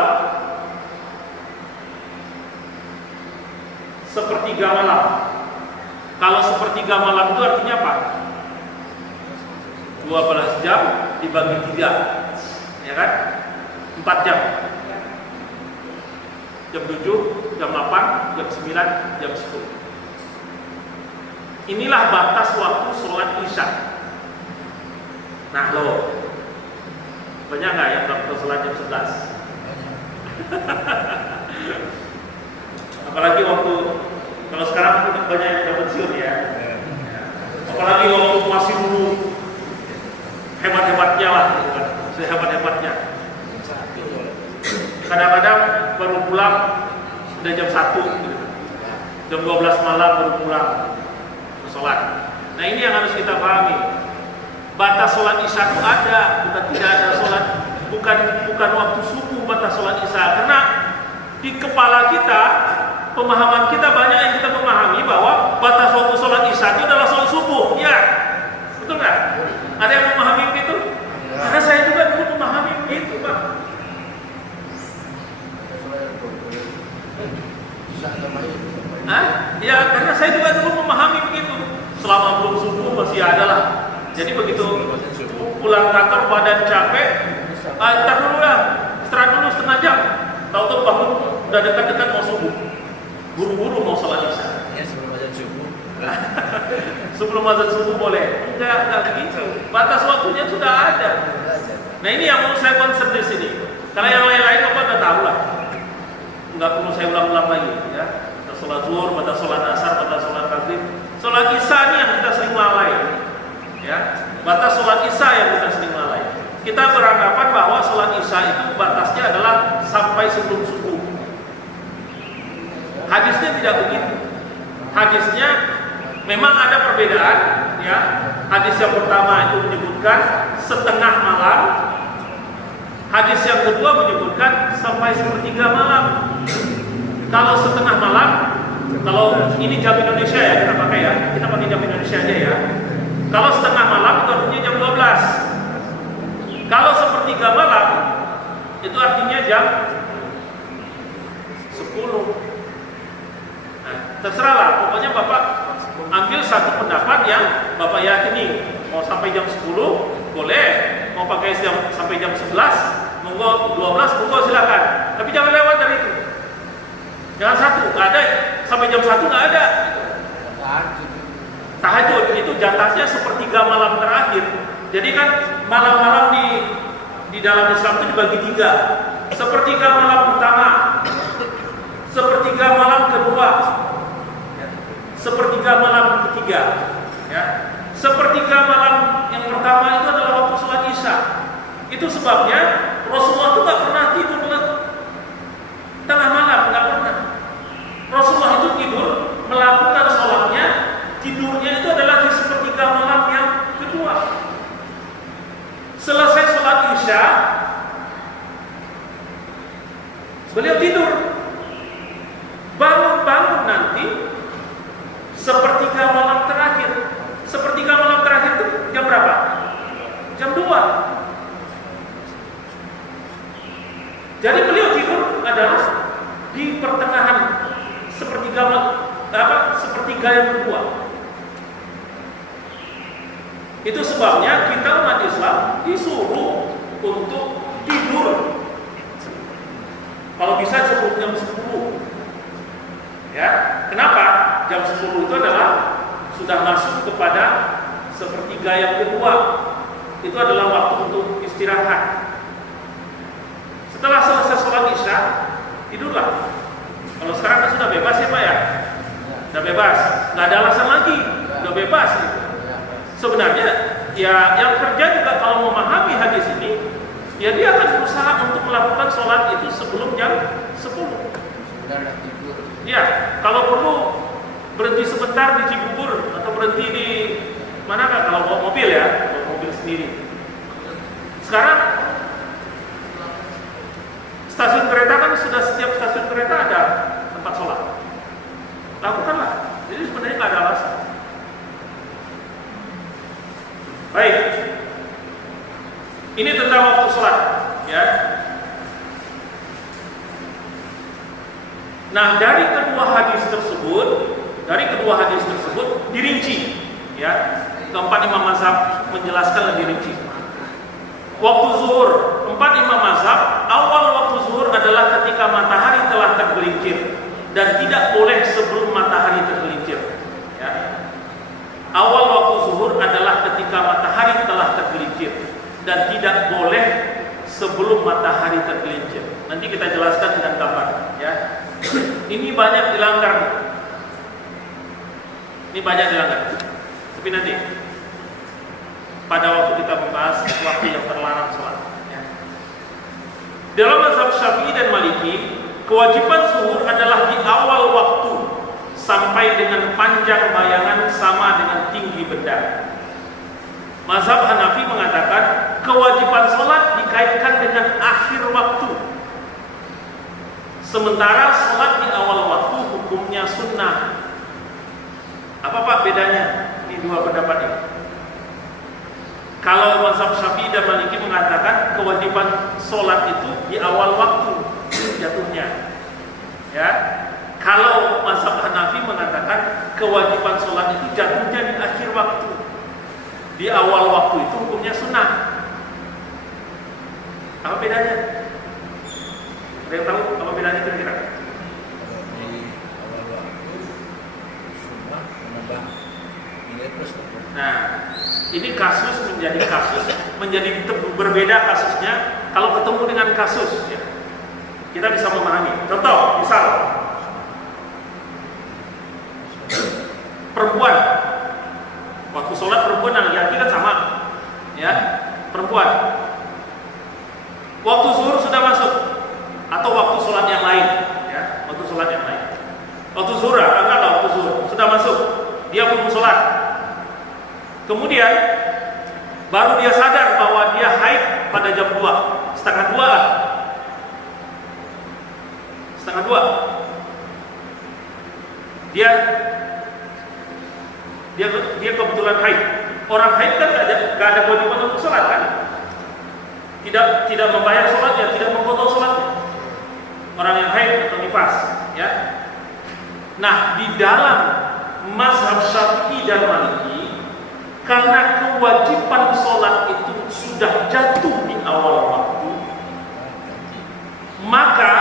sepertiga malam. Kalau sepertiga malam itu artinya apa? 12 jam dibagi 3, ya kan? 4 jam. Jam 7, jam 8, jam 9, jam 10. Inilah batas waktu sholat Isya. Nah loh, banyak nggak yang waktu sholat jam 11? Apalagi waktu, kalau sekarang udah banyak yang udah pensiun ya. Apalagi waktu masih dulu hebat-hebatnya lah, gitu kan, sehebat-hebatnya. Kadang-kadang baru pulang udah jam 1, gitu. Jam 12 malam baru pulang sholat. Nah ini yang harus kita pahami. Batas sholat Isya itu ada, bukan tidak ada sholat, bukan waktu subuh batas sholat Isya. Karena di kepala kita, pemahaman kita banyak yang kita memahami bahwa batas waktu sholat Isya itu adalah sholat subuh. Ya, betul nggak? Ada yang memahami begitu? Ya. Karena saya juga dulu memahami begitu, Pak. Ya, karena saya juga dulu memahami begitu. Selama belum subuh masih ada lah. Jadi begitu pulang kantor badan capek, ntar dulu lah, istirahat dulu setengah jam. Tahu-tahu bangun udah dekat-dekat mau subuh. Buru-buru mau sholat Isya. Ya sebelum azan subuh. Sebelum azan subuh boleh? Enggak begitu. Batas waktunya sudah ada. Nah ini yang mau saya concern di sini. Kalau yang lain-lain Bapak udah tahu lah, nggak perlu saya ulang-ulang lagi ya. Batas sholat zuhur, batas sholat asar, batas sholat maghrib, sholat isya ini yang kita sering lalai ya. Batas sholat isya yang kita sering lalai. Kita beranggapan bahwa sholat isya itu batasnya adalah sampai sebelum subuh. Hadisnya tidak begitu. Hadisnya memang ada perbedaan ya. Hadis yang pertama itu menyebutkan setengah malam. Hadis yang kedua menyebutkan sampai sepertiga malam. Kalau setengah malam, kalau ini jam Indonesia ya kita pakai ya. Kita pakai jam Indonesia aja ya. Kalau setengah malam itu artinya jam 12. Kalau sepertiga malam itu artinya jam 10. Terserahlah, pokoknya Bapak ambil satu pendapat yang Bapak yakini. Mau sampai jam 10 boleh, mau pakai sampai jam 11, monggo 12, monggo silakan. Tapi jangan lewat dari itu. Jangan satu, nggak ada sampai jam 1 nggak ada. Tahajud itu jatahnya sepertiga malam terakhir. Jadi kan malam-malam di dalam Islam itu dibagi 3. Sepertiga malam pertama, sepertiga malam kedua, sepertiga malam ketiga ya. Sepertiga malam yang pertama itu adalah waktu sholat isya. Itu sebabnya Rasulullah itu gak pernah tidur tengah malam, gak pernah. Rasulullah itu tidur melakukan sholatnya, tidurnya itu adalah di sepertiga malam yang kedua. Selesai sholat isya beliau tidur, bangun nanti sepertiga malam terakhir. Sepertiga malam terakhir itu jam berapa? Jam 2. Jadi beliau tidur adalah di pertengahan sepertiga yang kedua. Itu sebabnya kita umat Islam disuruh untuk tidur. Kalau bisa sebelum jam 10. Ya, kenapa? Jam 10 itu adalah sudah masuk kepada sepertiga yang kedua. Itu adalah waktu untuk istirahat. Setelah selesai sholat isya, tidurlah. Kalau sekarang kan sudah bebas ya Pak ya? Sudah bebas, nggak ada alasan lagi, sudah bebas gitu. Sebenarnya ya yang kerja juga kalau memahami hadis ini, ya dia akan berusaha untuk melakukan sholat itu sebelum jam 10. Ya, kalau perlu berhenti sebentar di Cibubur atau berhenti di mana kan kalau bawa mobil ya, bawa mobil sendiri. Sekarang stasiun kereta kan sudah, setiap stasiun kereta ada tempat sholat. Lakukanlah. Jadi sebenarnya nggak ada alasan. Baik. Ini tentang waktu sholat, ya. Nah, dari kedua hadis tersebut dirinci, ya. Keempat imam mazhab menjelaskan lebih rinci. Waktu zuhur, 4 imam mazhab, awal waktu zuhur adalah ketika matahari telah tergelincir dan tidak boleh sebelum matahari tergelincir. Ya. Awal waktu zuhur adalah ketika matahari telah tergelincir dan tidak boleh sebelum matahari tergelincir. Nanti kita jelaskan dengan gambar, ya. Ini banyak dilanggar. Tapi nanti pada waktu kita membahas waktu yang terlarang sholat, ya. Dalam mazhab Syafi'i dan Maliki, kewajiban zuhur adalah di awal waktu sampai dengan panjang bayangan sama dengan tinggi benda. Mazhab Hanafi mengatakan kewajiban sholat dikaitkan dengan akhir waktu. Sementara sholat di awal waktu hukumnya sunnah. Apa Pak bedanya di dua pendapat ini? Kalau mazhab Syafi'i dan Maliki mengatakan kewajiban sholat itu di awal waktu jatuhnya, ya. Kalau mazhab Hanafi mengatakan kewajiban sholat itu jatuhnya di akhir waktu. Di awal waktu itu hukumnya sunnah. Apa bedanya? Ada yang tahu apa bedanya kira-kira? Di awal waktu sunnah menambah nilai plus. Nah, Ini kasus menjadi kasus, menjadi berbeda kasusnya kalau ketemu dengan kasus. Ya. Kita bisa memahami. Contoh, misal perempuan, waktu sholat perempuan dan laki-laki kan sama, ya. Perempuan, waktu zuhur sudah masuk atau waktu sholat yang lain, ya. Waktu sholat yang lain. Waktu zuhur, enggak, waktu zuhur sudah masuk, dia belum sholat. Kemudian baru dia sadar bahwa dia haid pada jam 2, setengah 2. Setengah 2. Dia kebetulan haid. Orang haid kan gak ada kewajiban untuk sholat kan? Tidak membayar sholatnya, tidak memotong sholatnya. Orang yang haid atau nifas, ya. Nah, di dalam mazhab Syafi'i dan Maliki, karena kewajiban sholat itu sudah jatuh di awal waktu, maka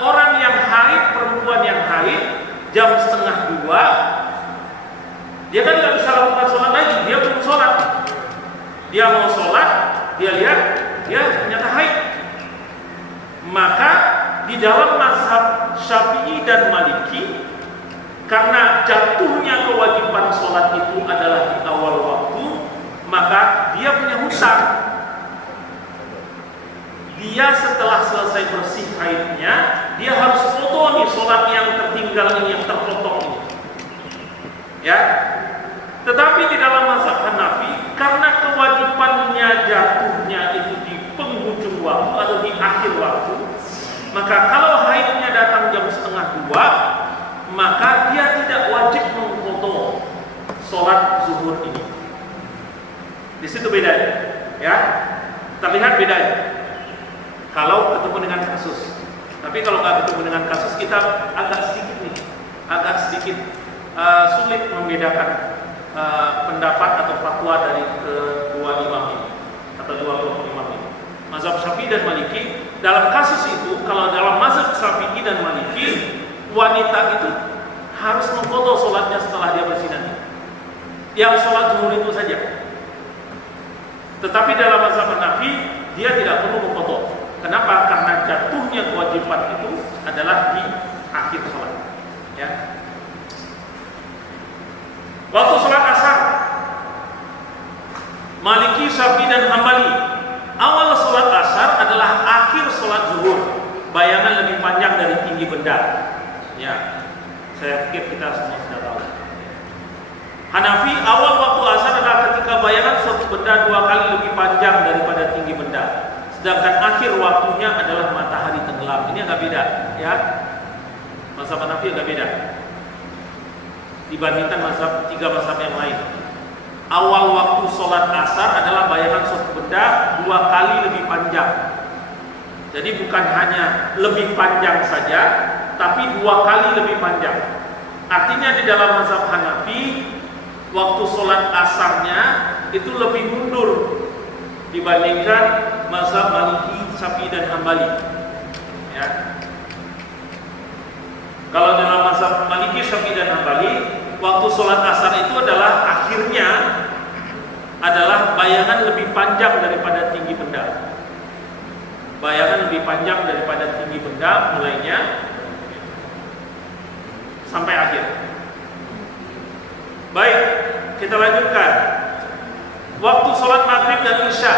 orang yang haid, perempuan yang haid, jam setengah 2, dia kan nggak bisa lakukan sholat lagi, dia belum sholat. Dia mau sholat, dia lihat, dia ternyata haid. Maka di dalam mazhab Syafi'i dan Maliki, karena jatuhnya kewajiban sholat itu adalah di awal waktu, maka dia punya hutang. Dia setelah selesai bersih haidnya, dia harus foto nih sholat yang tertinggal ini, yang terpotong ini. Ya. Tetapi di dalam mazhab Hanafi, karena kewajibannya jatuhnya itu di penghujung waktu atau di akhir waktu, maka kalau haidnya datang jam setengah 2, maka dia tidak wajib memfoto sholat zuhur ini. Di situ bedanya, ya. Terlihat bedanya. Kalau ketemu dengan kasus. Tapi kalau nggak ketemu dengan kasus, kita agak sedikit sulit membedakan pendapat atau fatwa dari kedua imam ini atau dua kelompok imam ini. Mazhab Syafi'i dan Maliki, dalam kasus itu, kalau dalam mazhab Syafi'i dan Maliki, wanita itu harus memfoto sholatnya setelah dia bersih nanti. Yang sholat zuhur itu saja. Tetapi dalam mazhab Hanafi, dia tidak perlu memfoto. Kenapa? Karena jatuhnya kewajiban itu adalah di akhir sholat. Ya. Waktu sholat asar, Maliki, Syafi'i dan Hambali, awal sholat asar adalah akhir sholat zuhur. Bayangan lebih panjang dari tinggi benda. Ya, saya pikir kita semua sudah tahu. Hanafi, awal waktu asar adalah ketika bayangan suatu benda 2 kali lebih panjang daripada tinggi benda. Sedangkan akhir waktunya adalah matahari tenggelam. Ini agak beda, ya. Mazhab Hanafi agak beda dibandingkan tiga mazhab yang lain. Awal waktu sholat asar adalah bayangan suatu benda 2 kali lebih panjang. Jadi bukan hanya lebih panjang saja, tapi 2 kali lebih panjang. Artinya di dalam mazhab Hanafi, waktu sholat asarnya itu lebih mundur dibandingkan mazhab Maliki, Syafi'i dan Hambali. Ya. Kalau dalam mazhab Maliki, Syafi'i dan Hambali, waktu sholat asar itu adalah akhirnya adalah bayangan lebih panjang daripada tinggi benda. Bayangan lebih panjang daripada tinggi benda mulainya sampai akhir. Baik, kita lanjutkan. Waktu sholat maghrib dan isya.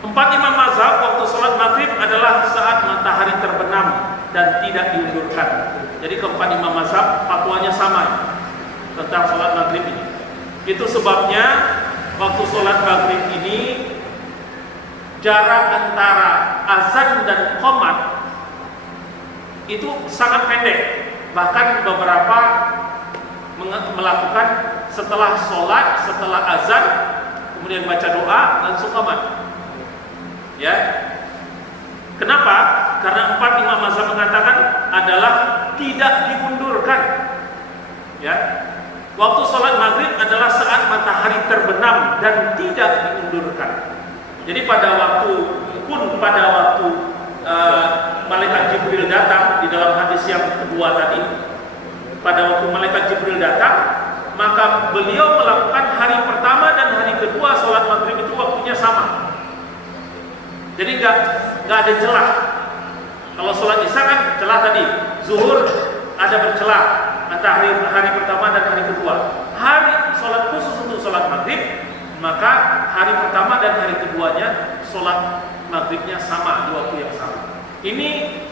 4 imam mazhab waktu sholat maghrib adalah saat matahari terbenam dan tidak diundurkan. Jadi keempat imam mazhab fatwanya sama tentang sholat maghrib ini. Itu sebabnya waktu sholat maghrib ini jarak antara azan dan qomat itu sangat pendek. Bahkan beberapa melakukan setelah sholat, setelah azan, kemudian baca doa, langsung qomat. Ya, kenapa? Karena 4 imam mazhab mengatakan adalah tidak dimundurkan. Ya, waktu sholat maghrib adalah saat matahari terbenam dan tidak dimundurkan. Jadi pada waktu malaikat Jibril datang di dalam hadis yang kedua tadi, pada waktu malaikat Jibril datang, maka beliau melakukan hari pertama dan hari kedua sholat maghrib itu waktunya sama. Jadi nggak ada celah. Kalau sholat isya kan celah tadi, zuhur ada bercelah antara hari pertama dan hari kedua. Hari sholat khusus untuk sholat maghrib, maka hari pertama dan hari keduanya sholat maghribnya sama di waktu yang sama. Ini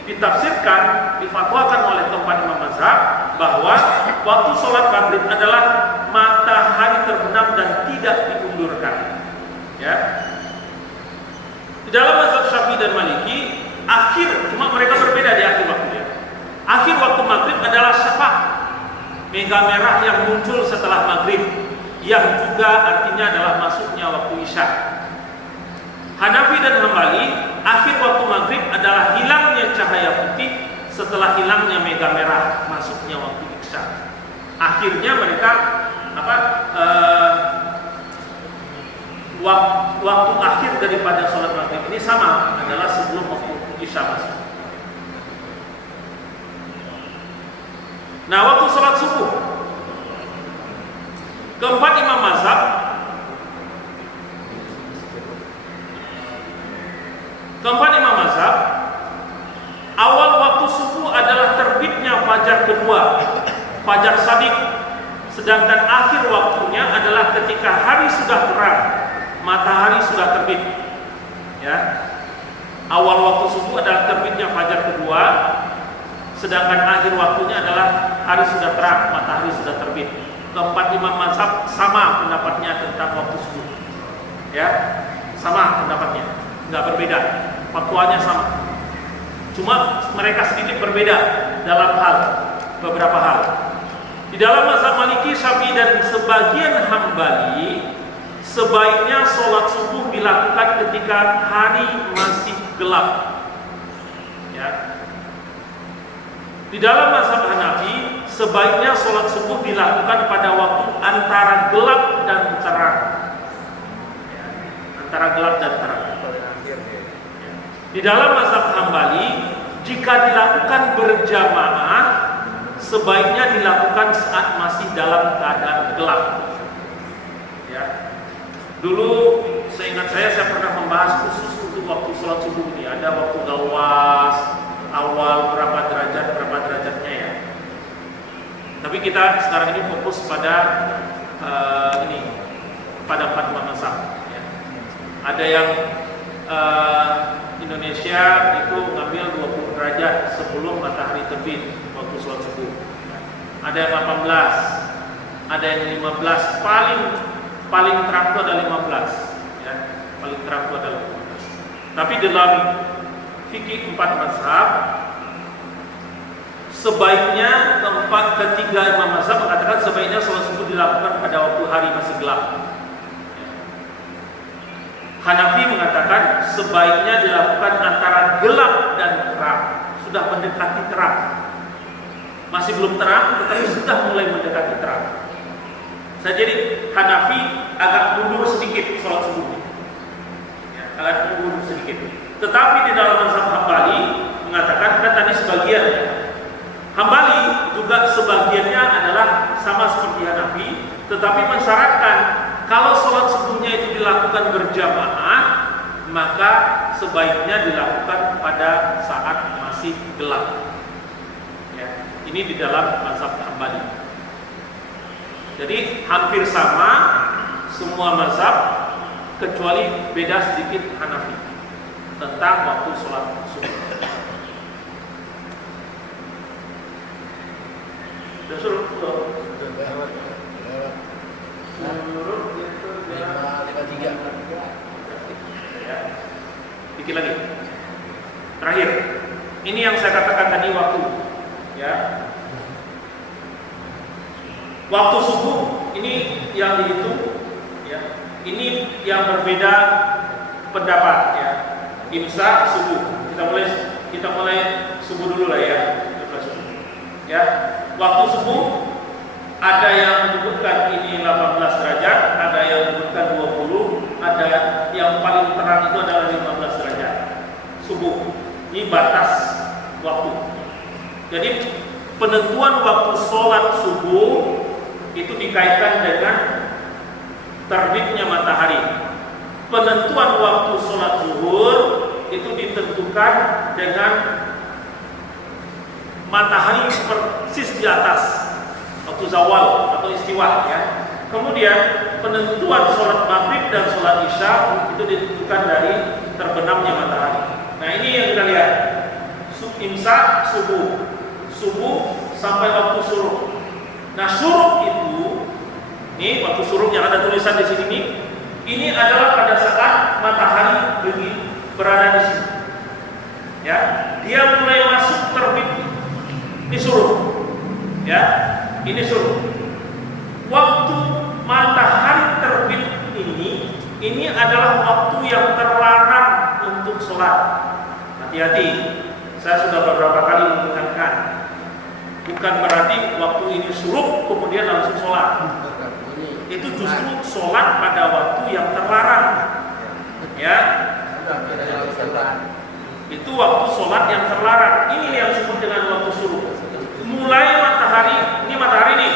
ditafsirkan, difatwakan oleh keempat imam mazhab bahwa waktu sholat maghrib adalah matahari terbenam dan tidak diundurkan. Ya. Di dalam mazhab Syafi'i dan Maliki, cuma mereka berbeda di akhir waktunya. Akhir waktu maghrib adalah syafaq, mega merah yang muncul setelah maghrib, yang juga artinya adalah masuknya waktu isya. Hanafi dan Hambali, akhir waktu maghrib adalah hilangnya cahaya putih setelah hilangnya mega merah, masuknya waktu isya. Akhirnya mereka waktu akhir daripada sholat maghrib ini sama, adalah sebelum waktu isya masuk. Nah, waktu sholat subuh, keempat imam mazhab awal waktu subuh adalah terbitnya fajar kedua, fajar shadiq, sedangkan akhir waktunya adalah ketika hari sudah terang, matahari sudah terbit. Ya, awal waktu subuh adalah terbitnya fajar kedua, sedangkan akhir waktunya adalah hari sudah terang, matahari sudah terbit. Keempat imam mazhab sama pendapatnya tentang waktu subuh. Ya, sama pendapatnya, nggak berbeda, fatwanya sama. Cuma mereka sedikit berbeda dalam beberapa hal. Di dalam mazhab Maliki, Syafi'i dan sebagian Hambali, sebaiknya sholat subuh dilakukan ketika hari masih gelap. Ya. Di dalam mazhab Hanafi, sebaiknya sholat subuh dilakukan pada waktu antara gelap dan terang. Ya. Antara gelap dan terang. Di dalam mazhab Hambali, jika dilakukan berjamaah, sebaiknya dilakukan saat masih dalam keadaan gelap. Ya. Dulu seingat saya pernah membahas khusus untuk waktu sholat subuh ini. Ada waktu gawas, awal berapa derajatnya ya. Tapi kita sekarang ini fokus pada pada empat imam mazhab. Ya. Ada yang Indonesia itu ngambil 20 derajat sebelum matahari terbit waktu sholat subuh. Ada yang 18, ada yang 15, paling terang itu ada 15, ya. Paling terang itu ada 15. Tapi dalam fikih empat mazhab, sebaiknya ketiga imam mazhab mengatakan sebaiknya sholat subuh dilakukan pada waktu hari masih gelap. Hanafi mengatakan sebaiknya dilakukan antara gelap dan terang, sudah mendekati terang. Masih belum terang, tetapi sudah mulai mendekati terang. Jadi Hanafi agak mundur sedikit sholat subuhnya, ya, agak mundur sedikit. Tetapi di dalam mazhab Hambali mengatakan, kan tadi sebagian, Hambali juga sebagiannya adalah sama seperti Hanafi, tetapi mensyaratkan kalau sholat subuhnya itu dilakukan berjamaah, maka sebaiknya dilakukan pada saat masih gelap. Ya, ini di dalam mazhab Hambali. Jadi hampir sama semua mazhab, kecuali beda sedikit Hanafi tentang waktu sholat subuh. Sudah suruh menurut itu 553 ya. Dikit lagi. Terakhir. Ini yang saya katakan tadi waktu, ya. Waktu subuh ini yang dihitung, ya. Ini yang berbeda pendapat, ya. Imsak subuh. Kita mulai subuh dulu lah, ya. Ya. Waktu subuh ada yang menyebutkan ini 18 derajat, ada yang menyebutkan 20, ada yang paling terang itu adalah 15 derajat. Subuh. Ini batas waktu. Jadi penentuan waktu sholat subuh itu dikaitkan dengan terbitnya matahari. Penentuan waktu sholat zuhur itu ditentukan dengan matahari persis di atas waktu zawal atau istiwa ya. Kemudian penentuan sholat maghrib dan sholat isya itu ditentukan dari terbenamnya matahari. Nah ini yang kita lihat, imsak subuh sampai waktu syuruk. Nah syuruk itu, ini waktu syuruk yang ada tulisan di sini nih, ini adalah pada saat matahari berada di sini. Ya, dia mulai masuk terbit. Ini syuruk. Ya, ini syuruk. Waktu matahari terbit ini adalah waktu yang terlarang untuk sholat. Hati-hati. Saya sudah beberapa kali mengingatkan. Bukan berarti waktu ini syuruk kemudian langsung sholat. Itu justru sholat pada waktu yang terlarang. Ya. Itu waktu sholat yang terlarang. Ini yang disebut dengan waktu syuruk. Mulai matahari, ini matahari nih,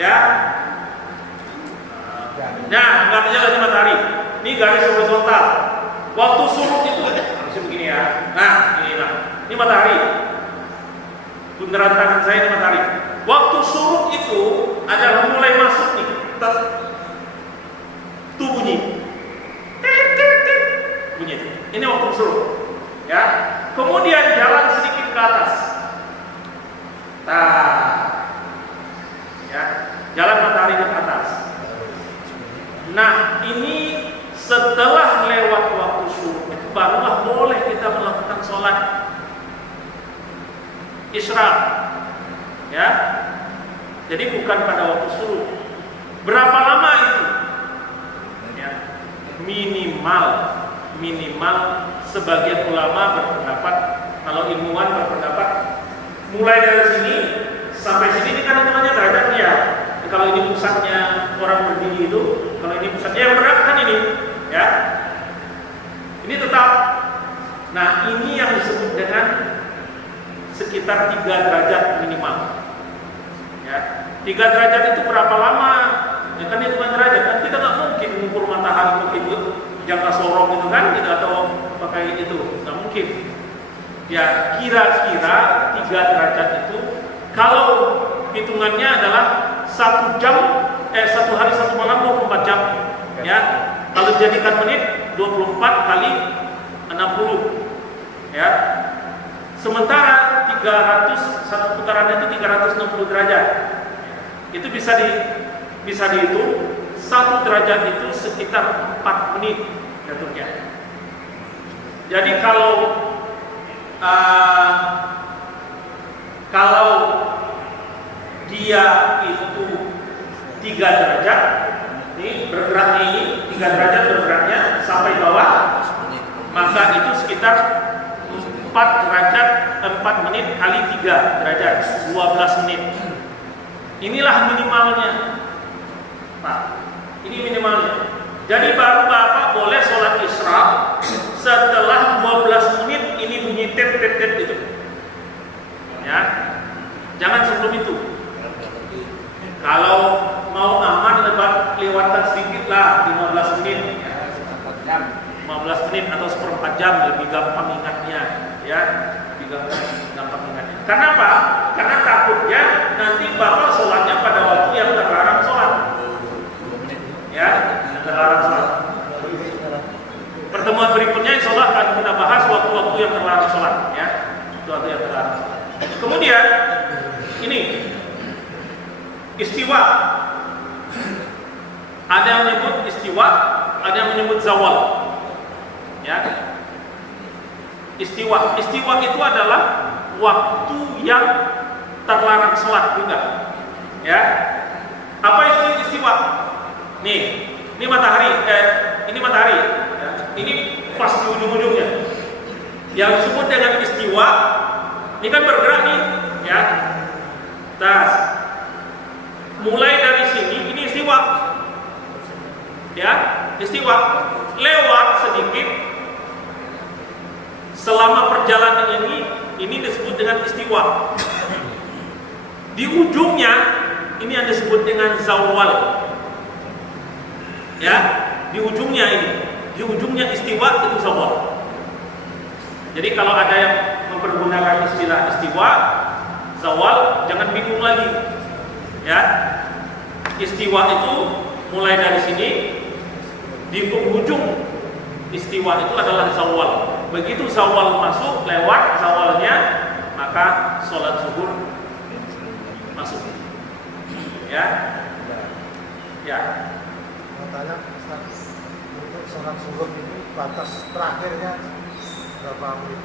ya. Nah, nggak bisa lagi matahari. Ini garis horizontal. Waktu syuruk itu harusnya begini ya. Nah, ini matahari. Bundaran tangan saya ini matahari. Waktu syuruk itu adalah mulai masuk nih. Tuh bunyi. Bunyi. Ini waktu syuruk. Ya. Kemudian jalan sedikit ke atas. Ya. Jalan matahari ke atas. Nah, ini setelah lewat waktu syuruk barulah boleh kita melakukan sholat isyraq. Ya. Jadi bukan pada waktu syuruk. Berapa lama itu? Ya. Minimal sebagian ulama berpendapat, kalau ilmuwan berpendapat mulai dari sini sampai sini, ini kan namanya derajatnya. Kalau ini pusatnya orang berdiri itu, kalau ini pusatnya yang berat kan ini, ya. Ini tetap. Nah, ini yang disebut dengan sekitar 3 derajat minimal. Ya, 3 derajat itu berapa lama? Ya kan hitungan derajat. Kan kita nggak mungkin mengukur matahari pakai jangka sorong itu kan, kita atau pakai itu, nggak mungkin. Ya, kira-kira 3 derajat itu kalau hitungannya adalah 1 hari 1 malam 24 jam. Ya, kalau jadikan menit 24 kali 60. Ya. Sementara 1 putaran itu 360 derajat. Itu bisa dihitung 1 derajat itu sekitar 4 menit jatuhnya. Jadi kalau dia itu 3 derajat, ini bergeraknya ini 3 derajat bergeraknya sampai bawah, maka itu sekitar 4 menit kali 3 derajat, 12 menit. Inilah minimalnya, Pak. Ini minimalnya. Jadi baru Bapak boleh sholat isyraq setelah 12 menit ini bunyi tet itu. Ya, jangan sebelum itu. Kalau mau aman lewatkan sedikit lah 15 menit. 15 menit atau 1/4 jam lebih gampang ingatnya, ya, lebih gampang ingatnya. Kenapa? Karena takutnya nanti Bapak sholatnya pada waktu yang terlarang sholat, ya, terlarang sholat. Pertemuan berikutnya insya Allah akan kita bahas waktu-waktu yang terlarang sholat, ya, waktu yang terlarang sholat. Kemudian ini istiwa. Ada yang menyebut istiwa, ada yang menyebut zawal. Ya. Istiwa itu adalah waktu yang terlarang sholat juga. Ya. Apa istiwa? Nih, ini matahari. Ini matahari. Ya. Ini pas di ujung-ujungnya. Yang disebut dengan istiwa, ini kan bergerak nih, ya. Tas. Mulai dari sini, ini istiwa. Ya, istiwa. Lewat sedikit. Selama perjalanan ini disebut dengan istiwa. Di ujungnya ini yang disebut dengan zawal. Ya, di ujungnya ini, di ujungnya istiwa itu zawal. Jadi kalau ada yang mempergunakan istilah istiwa, zawal, jangan bingung lagi. Ya, istiwa itu mulai dari sini, di penghujung istiwa itu adalah zawal. Begitu zawal masuk, lewat zawalnya, maka sholat zuhur masuk. Ya, ya. Mau tanya, Ustaz, untuk sholat zuhur ini batas terakhirnya berapa menit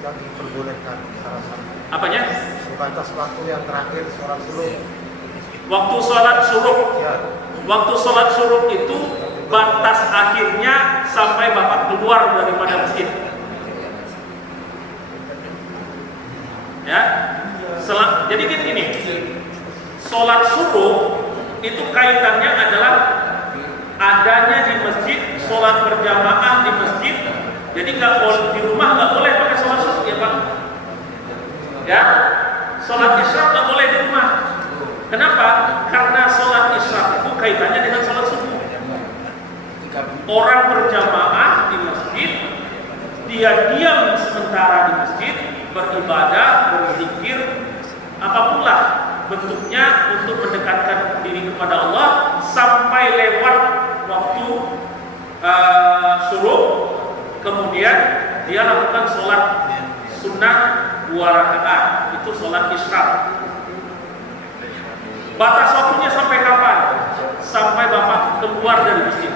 yang diperbolehkan salah-satu? Apanya? Batas waktu yang terakhir sholat zuhur. Waktu sholat suruh. Ya. Waktu sholat suruh itu batas akhirnya sampai bapak keluar daripada masjid. Ya, jadi gini, sholat suruh itu kaitannya adalah adanya di masjid, sholat berjamaah di masjid. Jadi nggak boleh di rumah, nggak boleh pakai sholat suruh ya pak. Ya, sholat isya nggak boleh di rumah. Kenapa? Karena sholat isya itu kaitannya dengan sholat subuh. Orang berjamaah di masjid, dia diam sementara di masjid, beribadah, berzikir, apapun lah bentuknya untuk mendekatkan diri kepada Allah sampai lewat waktu suruh, kemudian dia lakukan sholat sunnah 2 rakaat, itu sholat isya. Batas waktunya sampai kapan? Sampai bapak keluar dari masjid.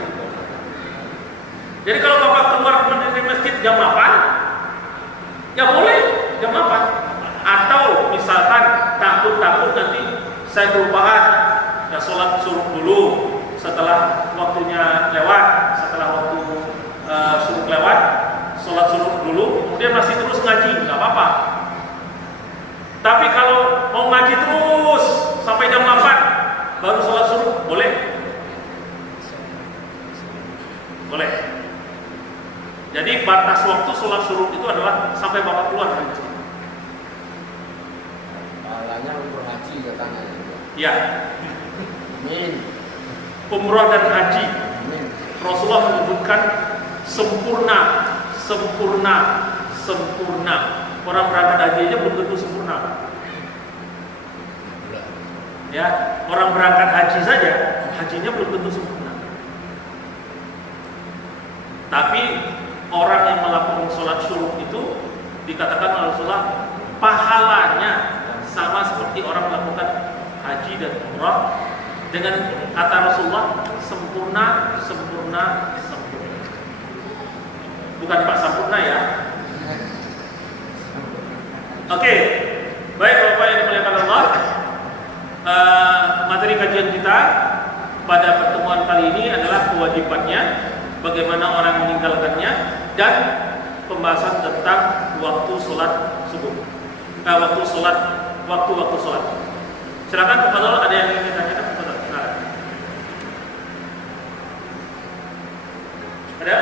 Jadi kalau bapak keluar dari masjid jam 8, ya boleh jam 8. Atau misalkan takut nanti saya kelupaan, ya sholat suruh dulu, setelah waktunya lewat, setelah waktu suruh lewat, sholat suruh dulu, kemudian masih terus ngaji, nggak apa-apa. Tapi kalau mau ngaji terus sampai jam 8 baru sholat suruh, boleh? Boleh. Jadi batas waktu sholat suruh itu adalah sampai bapak keluar dari masjid. Pahalanya untuk haji katanya. Ya. Amin. Umrah dan haji. Amin. Rasulullah menyebutkan sempurna. Orang berangkat haji aja belum tentu sempurna. Ya, orang berangkat haji saja hajinya belum tentu sempurna. Tapi orang yang melakukan sholat suruh itu dikatakan oleh Rasulullah pahalanya sama seperti orang melakukan haji dan umrah, dengan kata Rasulullah sempurna. Bukan Pak sempurna ya. Oke, baik Bapak yang dimuliakan Allah, materi kajian kita pada pertemuan kali ini adalah kewajibannya, bagaimana orang meninggalkannya, dan pembahasan tentang waktu sholat subuh, waktu sholat. Silakan Pak Fadol, ada yang ingin ditanyakan? Silakan. Ada?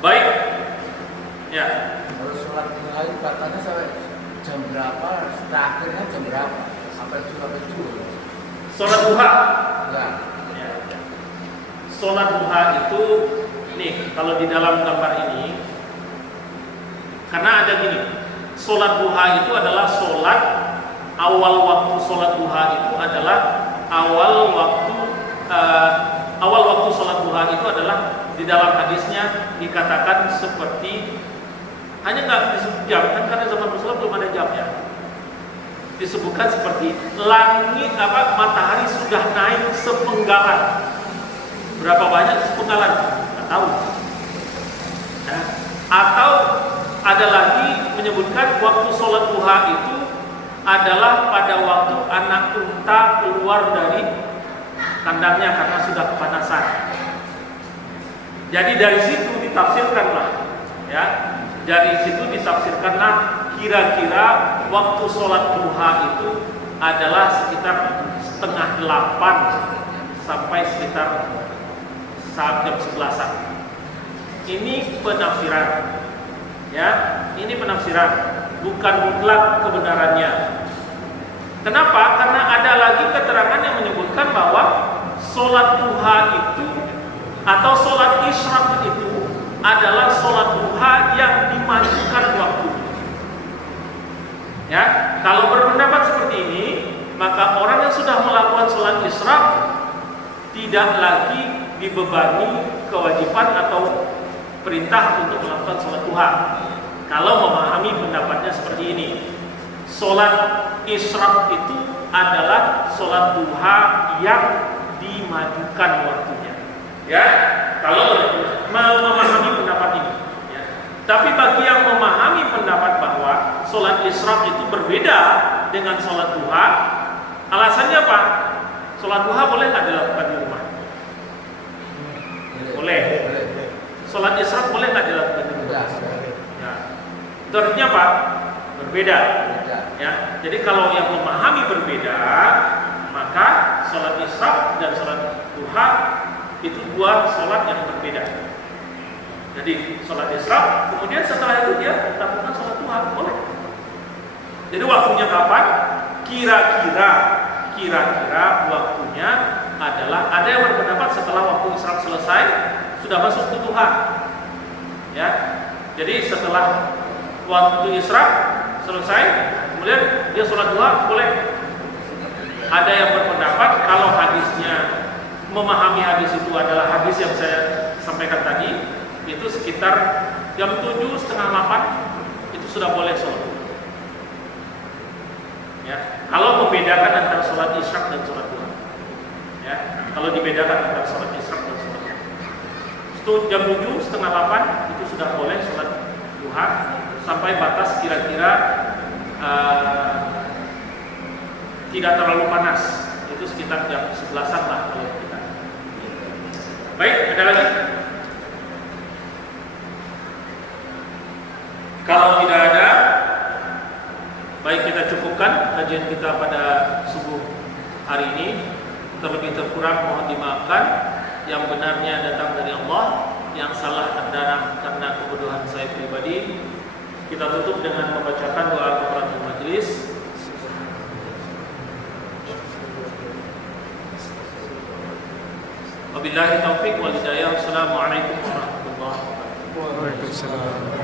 Baik. Ya. Kalau sholat duha itu katanya sampai jam berapa? Terakhirnya jam berapa? Sampai itu. Sholat duha. Enggak. Ya. Sholat duha itu, nih kalau di dalam gambar ini, karena ada gini, sholat duha itu adalah sholat, awal waktu sholat duha itu adalah awal waktu sholat duha itu adalah di dalam hadisnya dikatakan seperti, hanya nggak disebut jam kan, karena zaman Rasulullah belum ada jamnya, disebutkan seperti langit matahari sudah naik sepenggalan. Berapa banyak sepenggalan? Nggak tahu. Nah, atau ada lagi menyebutkan waktu sholat duha itu adalah pada waktu anak unta keluar dari kandangnya karena sudah kepanasan. Jadi dari situ ditafsirkanlah, ya. Dari situ ditafsirkanlah kira-kira waktu sholat duha itu adalah sekitar 7:30 sampai sekitar jam 11-an. Ini penafsiran, ya. Ini penafsiran, bukan mutlak kebenarannya. Kenapa? Karena ada lagi keterangan yang menyebutkan bahwa sholat duha itu atau sholat isyraq itu adalah sholat duha yang dimajukan waktu. Ya, kalau berpendapat seperti ini, maka orang yang sudah melakukan sholat isyraq tidak lagi dibebani kewajiban atau perintah untuk melakukan sholat duha. Kalau memahami pendapatnya seperti ini, sholat isyraq itu adalah sholat duha yang dimajukan waktunya. Ya, kalau memahami pendapat ini. Ya. Tapi bagi yang memahami pendapat bahwa sholat isyraq itu berbeda dengan sholat duha, alasannya apa? Sholat duha boleh nggak dilakukan di rumah? Boleh. Sholat isyraq boleh nggak dilakukan di rumah? Ya. Itu artinya apa? Berbeda. Ya. Jadi kalau yang memahami berbeda, maka sholat isyraq dan sholat duha itu dua sholat yang berbeda. Jadi sholat isyraq, kemudian setelah itu dia lakukan sholat duha, boleh. Jadi waktunya kapan? Kira-kira waktunya adalah, ada yang berpendapat setelah waktu isyraq selesai sudah masuk ke duha. Ya. Jadi setelah waktu isyraq selesai, kemudian dia sholat duha, boleh. Ada yang berpendapat kalau hadisnya, memahami hadis itu adalah hadis yang saya sampaikan tadi, itu sekitar jam 7, setengah 8 itu sudah boleh sholat. Ya, kalau membedakan antara sholat isyraq dan sholat duha. Ya, kalau dibedakan antara sholat isyraq dan sholat duha. Itu jam 7, setengah 8 itu sudah boleh sholat duha sampai batas kira-kira tidak terlalu panas. Itu sekitar jam 11-an lah kalau kita. Baik, ada lagi? Kalau tidak ada, baik kita cukupkan kajian kita pada subuh hari ini. Terlebih terkurang mohon dimaafkan. Yang benarnya datang dari Allah, yang salah terdarang karena kebodohan saya pribadi. Kita tutup dengan membacakan doa kafaratul majelis. Wabillahi taufiq wal hidayah. Wassalamualaikum warahmatullahi wabarakatuh. Waalaikumsalam.